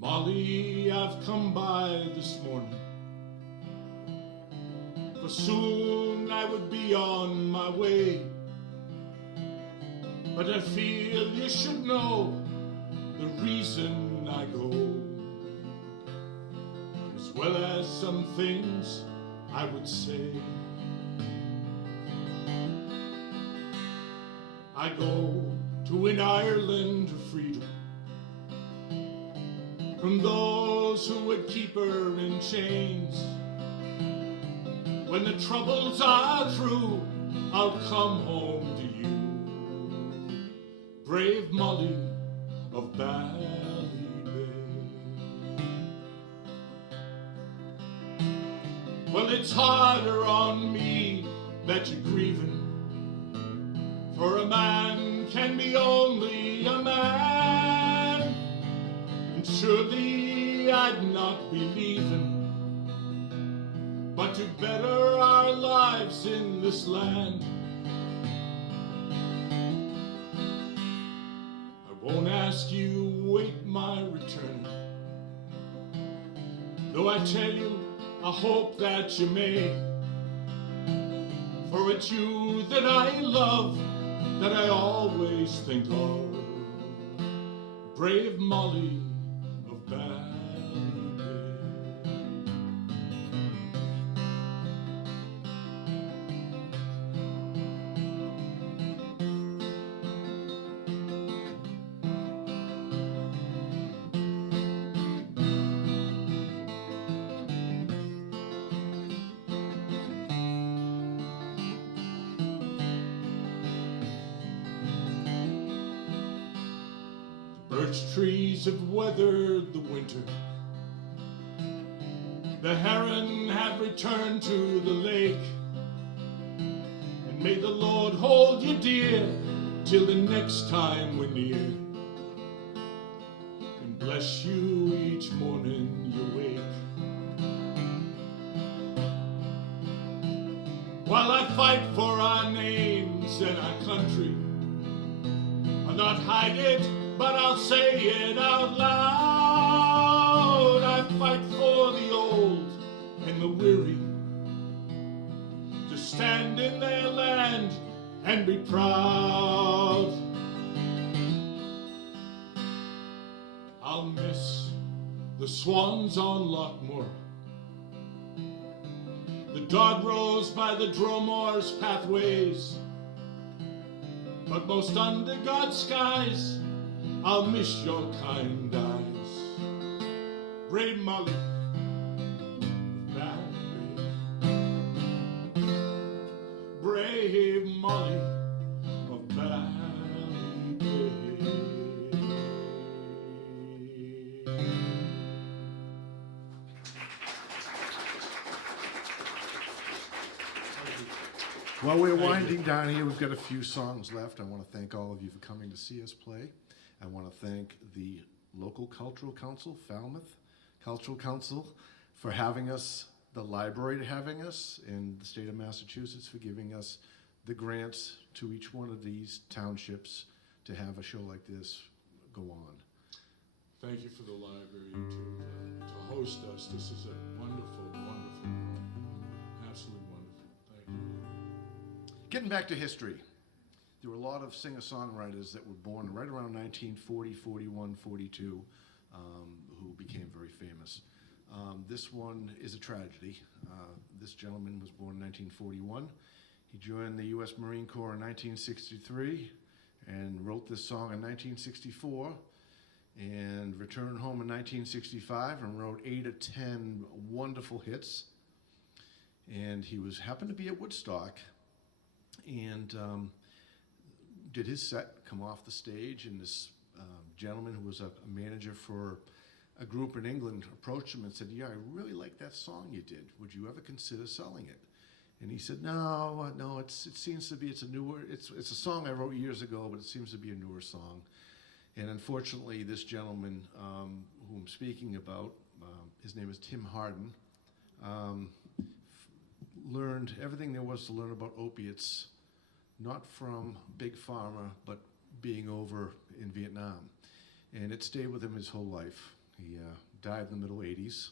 Molly, I've come by this morning, for soon I would be on my way. But I feel you should know the reason I go, as well as some things I would say. I go to win Ireland freedom from those who would keep her in chains. When the troubles are through, I'll come home to you, brave Molly of Ballybay. Well, it's harder on me that you're grieving, for a man can be only a man, and surely I'd not be leaving but to better our lives in this land. I won't ask you wait my return, though I tell you I hope that you may, for it's you that I love, that I always think of, brave Molly of Ballybay. Birch trees have weathered the winter, the heron have returned to the lake, and may the Lord hold you dear till the next time we're near, and bless you each morning you wake. While I fight for our names and our country, I'll not hide it, but I'll say it out loud. I fight for the old and the weary, to stand in their land and be proud. I'll miss the swans on Lochmore, the dog rows by the Dromore's pathways, but most under God's skies I'll miss your kind eyes, brave Molly of Ballybay, brave Molly of Ballybay. While we're winding down here, we've got a few songs left. I want to thank all of you for coming to see us play. I want to thank the local cultural council, Falmouth Cultural Council, for having us the library having us and the state of Massachusetts for giving us the grants to each one of these townships to have a show like this go on. Thank you for the library to host us. This is a wonderful, wonderful program. Absolutely wonderful. Thank you. Getting back to history, there were a lot of singer-songwriters that were born right around 1940, 41, 42, who became very famous. This one is a tragedy. This gentleman was born in 1941. He joined the U.S. Marine Corps in 1963 and wrote this song in 1964 and returned home in 1965 and wrote 8 or 10 wonderful hits. And he happened to be at Woodstock and did his set, come off the stage, and this gentleman who was a manager for a group in England approached him and said, "Yeah, I really like that song you did. Would you ever consider selling it?" And he said, "No, it seems to be, it's a song I wrote years ago, but it seems to be a newer song." And unfortunately, this gentleman who I'm speaking about, his name is Tim Harden, learned everything there was to learn about opiates, not from Big Pharma, but being over in Vietnam. And it stayed with him his whole life. He died in the middle 80s.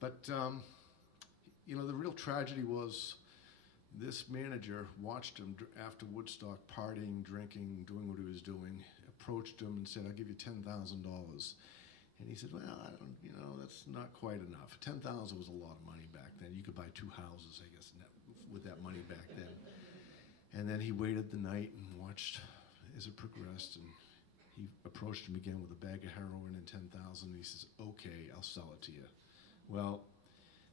But, the real tragedy was this manager watched him after Woodstock, partying, drinking, doing what he was doing, approached him and said, "I'll give you $10,000. And he said, "Well, I don't, that's not quite enough." $10,000 was a lot of money back then. You could buy 2 houses, I guess, with that money back then. And then he waited the night and watched as it progressed, and he approached him again with a bag of heroin and $10,000, and he says, "Okay, I'll sell it to you." Well,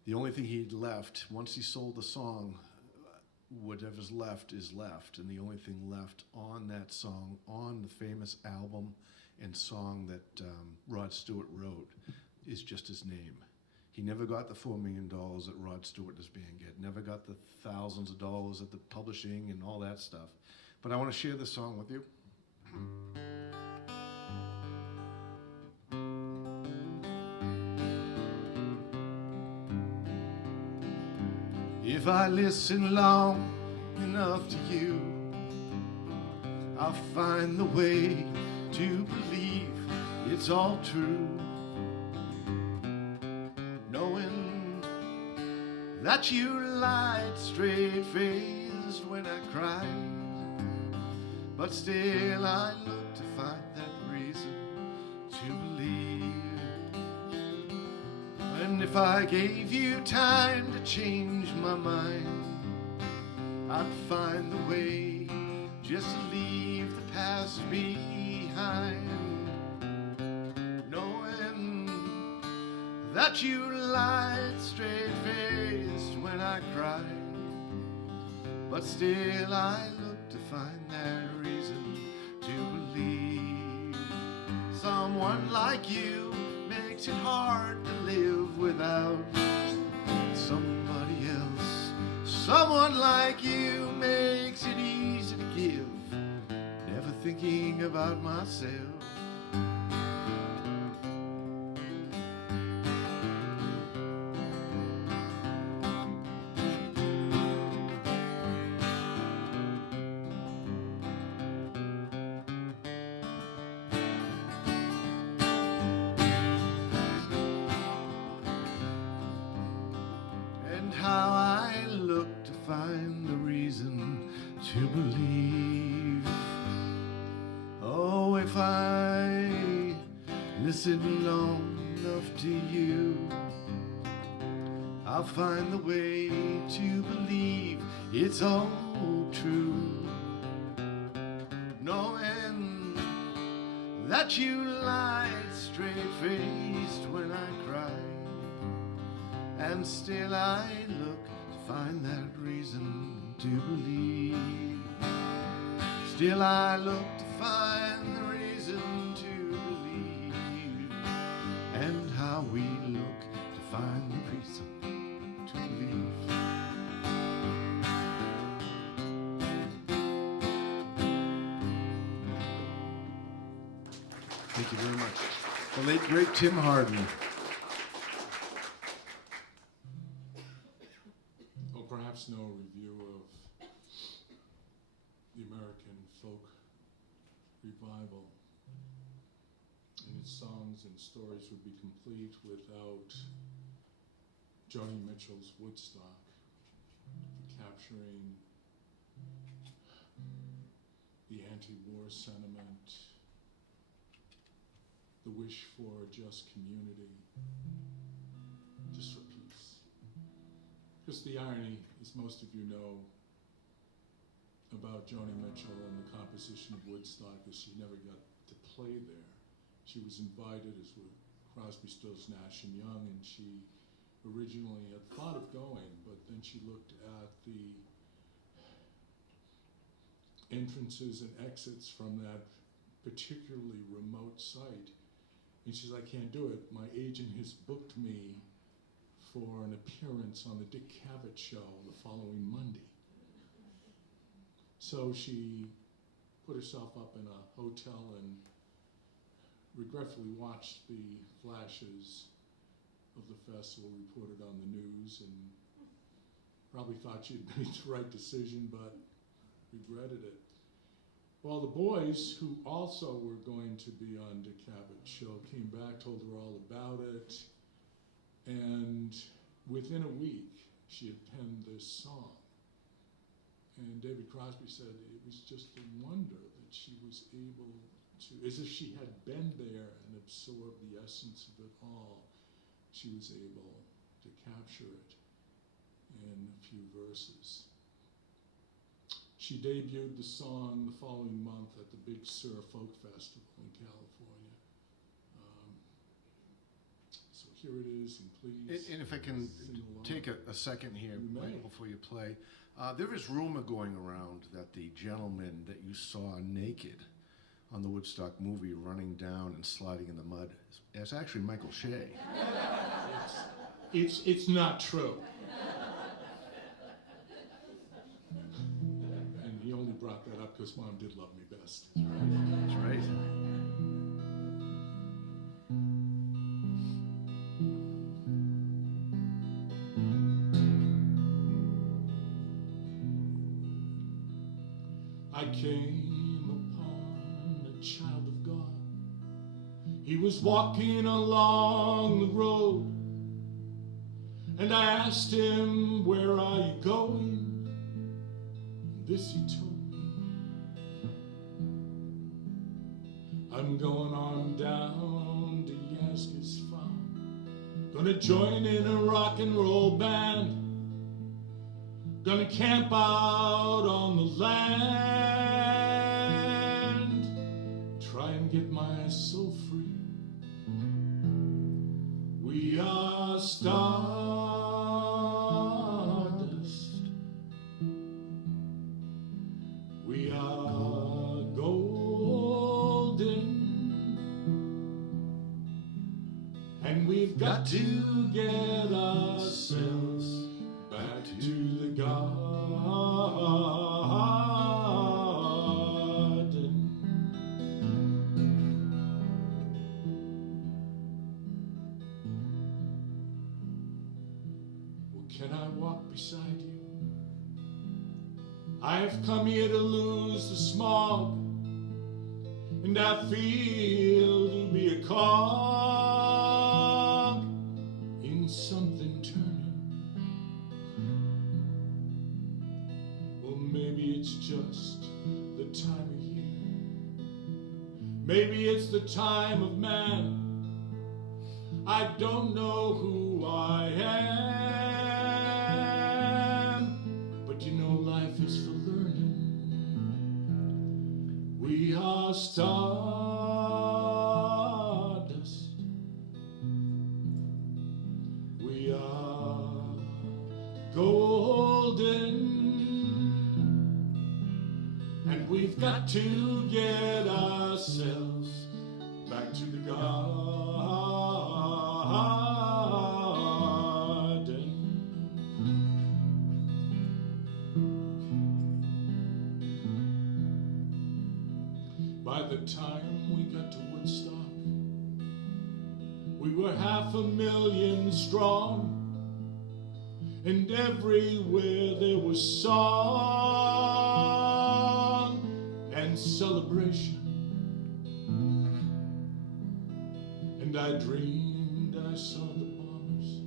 the only thing he'd left, once he sold the song, whatever's left is left, and the only thing left on that song, on the famous album and song that Rod Stewart wrote, is just his name. He never got the $4 million that Rod Stewart and his band get, never got the thousands of dollars at the publishing and all that stuff. But I want to share this song with you. If I listen long enough to you, I'll find the way to believe it's all true. Knowing that you lied straight-faced when I cried, but still I look to find that reason to believe. And if I gave you time to change my mind, I'd find the way just to leave the past behind. Knowing that you lied straight-faced when I cried, but still I look to find that reason to believe. Someone like you makes it hard to live without somebody else. Someone like you makes it easy to give, never thinking about myself. How I look to find the reason to believe. Oh, if I listen long enough to you, I'll find the way to believe it's all true. Knowing that you lied straight-faced when I cried, and still I look to find that reason to believe. Still I look to find the reason to believe. And how we look to find the reason to believe. Thank you very much. The late, great Tim Harden. Half Snow review of the American folk revival. And its songs and stories would be complete without Joni Mitchell's Woodstock, capturing the anti-war sentiment, the wish for a just community, just for peace. Because the irony, as most of you know, about Joni Mitchell and the composition of Woodstock is she never got to play there. She was invited, as were Crosby, Stills, Nash and Young, and she originally had thought of going, but then she looked at the entrances and exits from that particularly remote site, and she's like, I can't do it. My agent has booked me for an appearance on the Dick Cavett show the following Monday. So she put herself up in a hotel and regretfully watched the flashes of the festival reported on the news, and probably thought she'd made the right decision, but regretted it. Well, the boys, who also were going to be on Dick Cavett's show, came back, told her all about it, and within a week, she had penned this song. And David Crosby said it was just a wonder that she was able to, as if she had been there and absorbed the essence of it all, she was able to capture it in a few verses. She debuted the song the following month at the Big Sur Folk Festival in California. So here it is, and please. And if I can take a second here, Michael, before you play. There is rumor going around that the gentleman that you saw naked on the Woodstock movie running down and sliding in the mud is actually Michael Shea. It's not true. And he only brought that up because Mom did love me best. That's right. I came upon a child of God. He was walking along the road, and I asked him, where are you going? And this he told me, I'm going on down to Yasgur's farm, gonna join in a rock and roll band, gonna camp out on the land, try and get my soul free. We are stardust, we are golden, and we've got to get ourselves back to the garden. Well, can I walk beside you? I've come here to lose the smog, and I feel to be a cog in something turning. Well, maybe it's just the time of year. Maybe it's the time of man. I don't know who I am, but you know life is for learning. We are stardust. We are golden. And we've got to get ourselves back to the garden. By the time we got to Woodstock, we were 500,000 strong, and everywhere there was song and celebration. And I dreamed I saw the bombers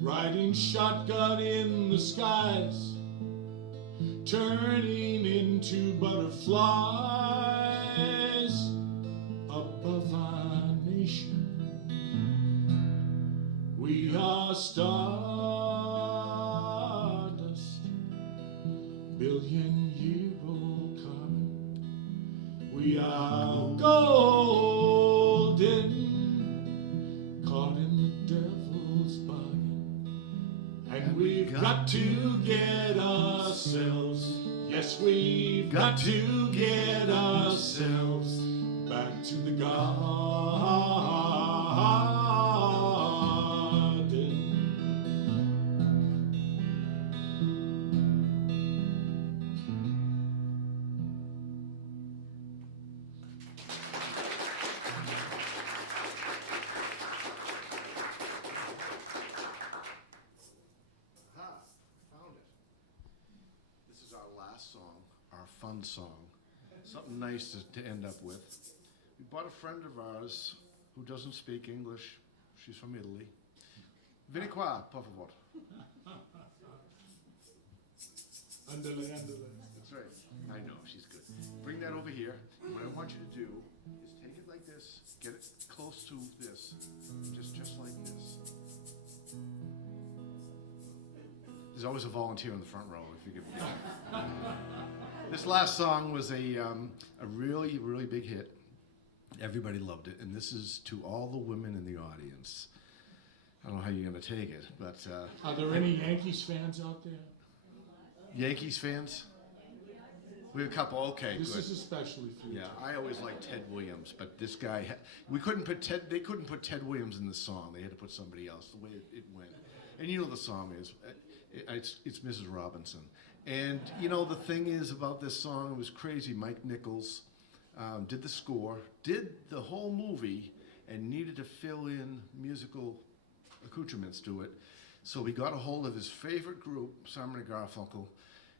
riding shotgun in the skies, turning into butterflies above our nation. We are stardust, billion-year-old carbon. We are golden, caught in the devil's bargain. And we've got to get ourselves, yes, we've got to get ourselves back to the garden. Found it. This is our last song, our fun song. Something nice to end up with. We bought a friend of ours who doesn't speak English. She's from Italy. Vieni qua, por favor. Andale, andale. That's right. I know, she's good. Bring that over here. And what I want you to do is take it like this, get it close to this, just like this. There's always a volunteer in the front row if you could. This last song was a really, really big hit. Everybody loved it, and this is to all the women in the audience. I don't know how you're going to take it, but... Are there any Yankees fans out there? Yankees fans? We have a couple, okay, This good. is especially for you. Yeah, I always liked Ted Williams, but this guy, they couldn't put Ted Williams in the song. They had to put somebody else, the way it went. And you know the song is, it's Mrs. Robinson. And you know, the thing is about this song, it was crazy. Mike Nichols did the score, did the whole movie, and needed to fill in musical accoutrements to it. So he got a hold of his favorite group, Simon and Garfunkel,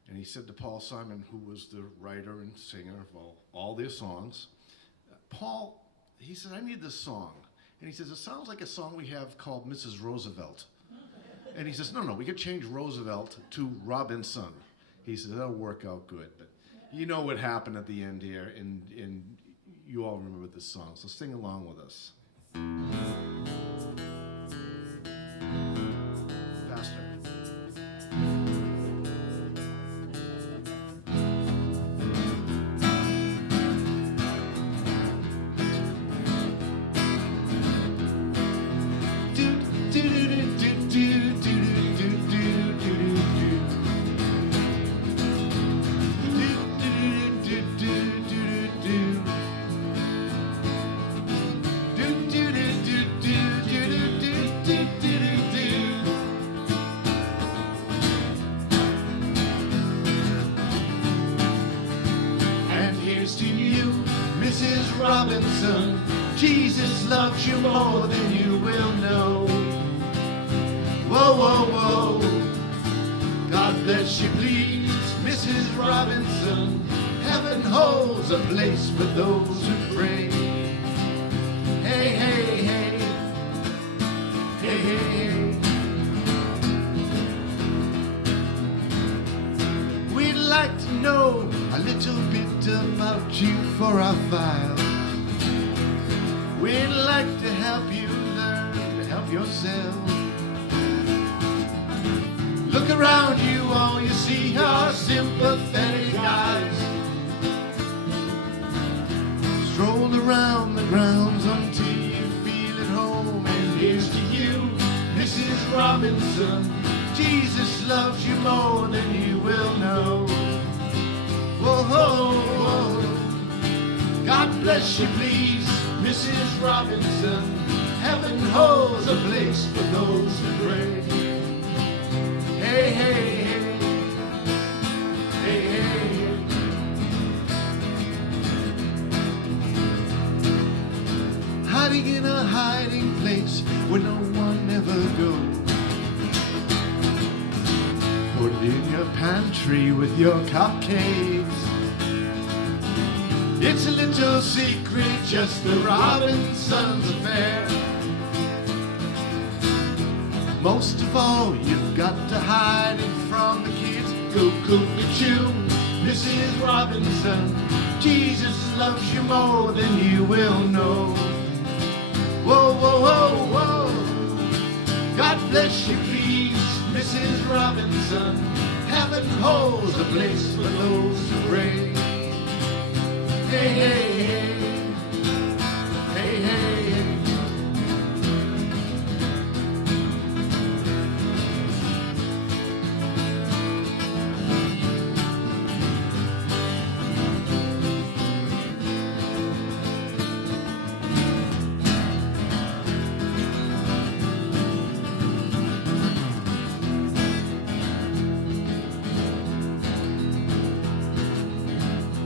and he said to Paul Simon, who was the writer and singer of all their songs, Paul, he said, I need this song. And he says, it sounds like a song we have called Mrs. Roosevelt. And he says, no, we could change Roosevelt to Robinson. He says, that'll work out good. But you know what happened at the end here, and you all remember this song, so sing along with us. Faster. Mrs. Robinson, Jesus loves you more than you will know. Whoa, whoa, whoa, God bless you please, Mrs. Robinson. Heaven holds a place for those who pray. Hey, hey, hey, hey, hey, hey. We'd like to know a little bit about you for our file. We'd like to help you learn to help yourself. Look around you, all you see are sympathetic eyes. Stroll around the grounds until you feel at home. And here's to you, Mrs. Robinson. Jesus loves you more than you will know. Whoa, whoa, whoa. God bless you, please, Mrs. Robinson. Heaven holds a place for those who pray. Hey, hey, hey, hey, hey. Hiding in a hiding place where no one ever goes. pantry with your cupcakes. It's a little secret, just the Robinsons' affair. Most of all, you've got to hide it from the kids. Go cuckoo, Mrs. Robinson. Jesus loves you more than you will know. Whoa, whoa, whoa, whoa. God bless you, please, Mrs. Robinson. Heaven holds a place for those who pray. Hey, hey, hey. Hey, hey, hey.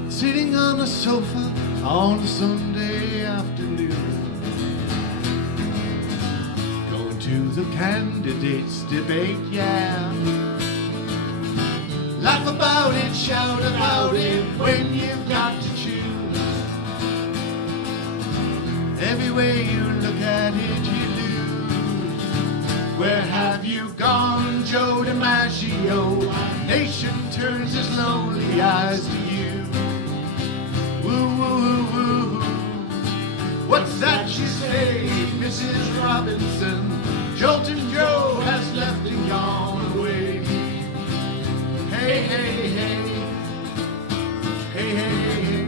Sitting on a sofa on a Sunday afternoon, going to the candidates' debate, yeah. Laugh about it, shout about it when you've got to choose. Every way you look at it, you lose. Where have you gone, Joe DiMaggio? Our nation turns its lonely eyes to you. Woo, woo, woo, woo. What's that you say, Mrs. Robinson? Joltin' Joe has left and gone away. Hey, hey, hey. Hey, hey, hey.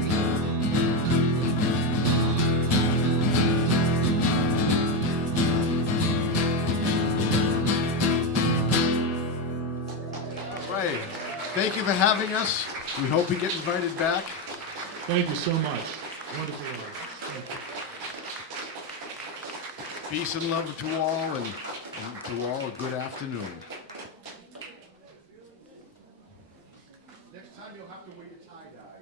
Right. Thank you for having us. We hope we get invited back. Thank you so much. Wonderful. Peace and love to all, and to all a good afternoon. Next time you'll have to wear your tie-dye.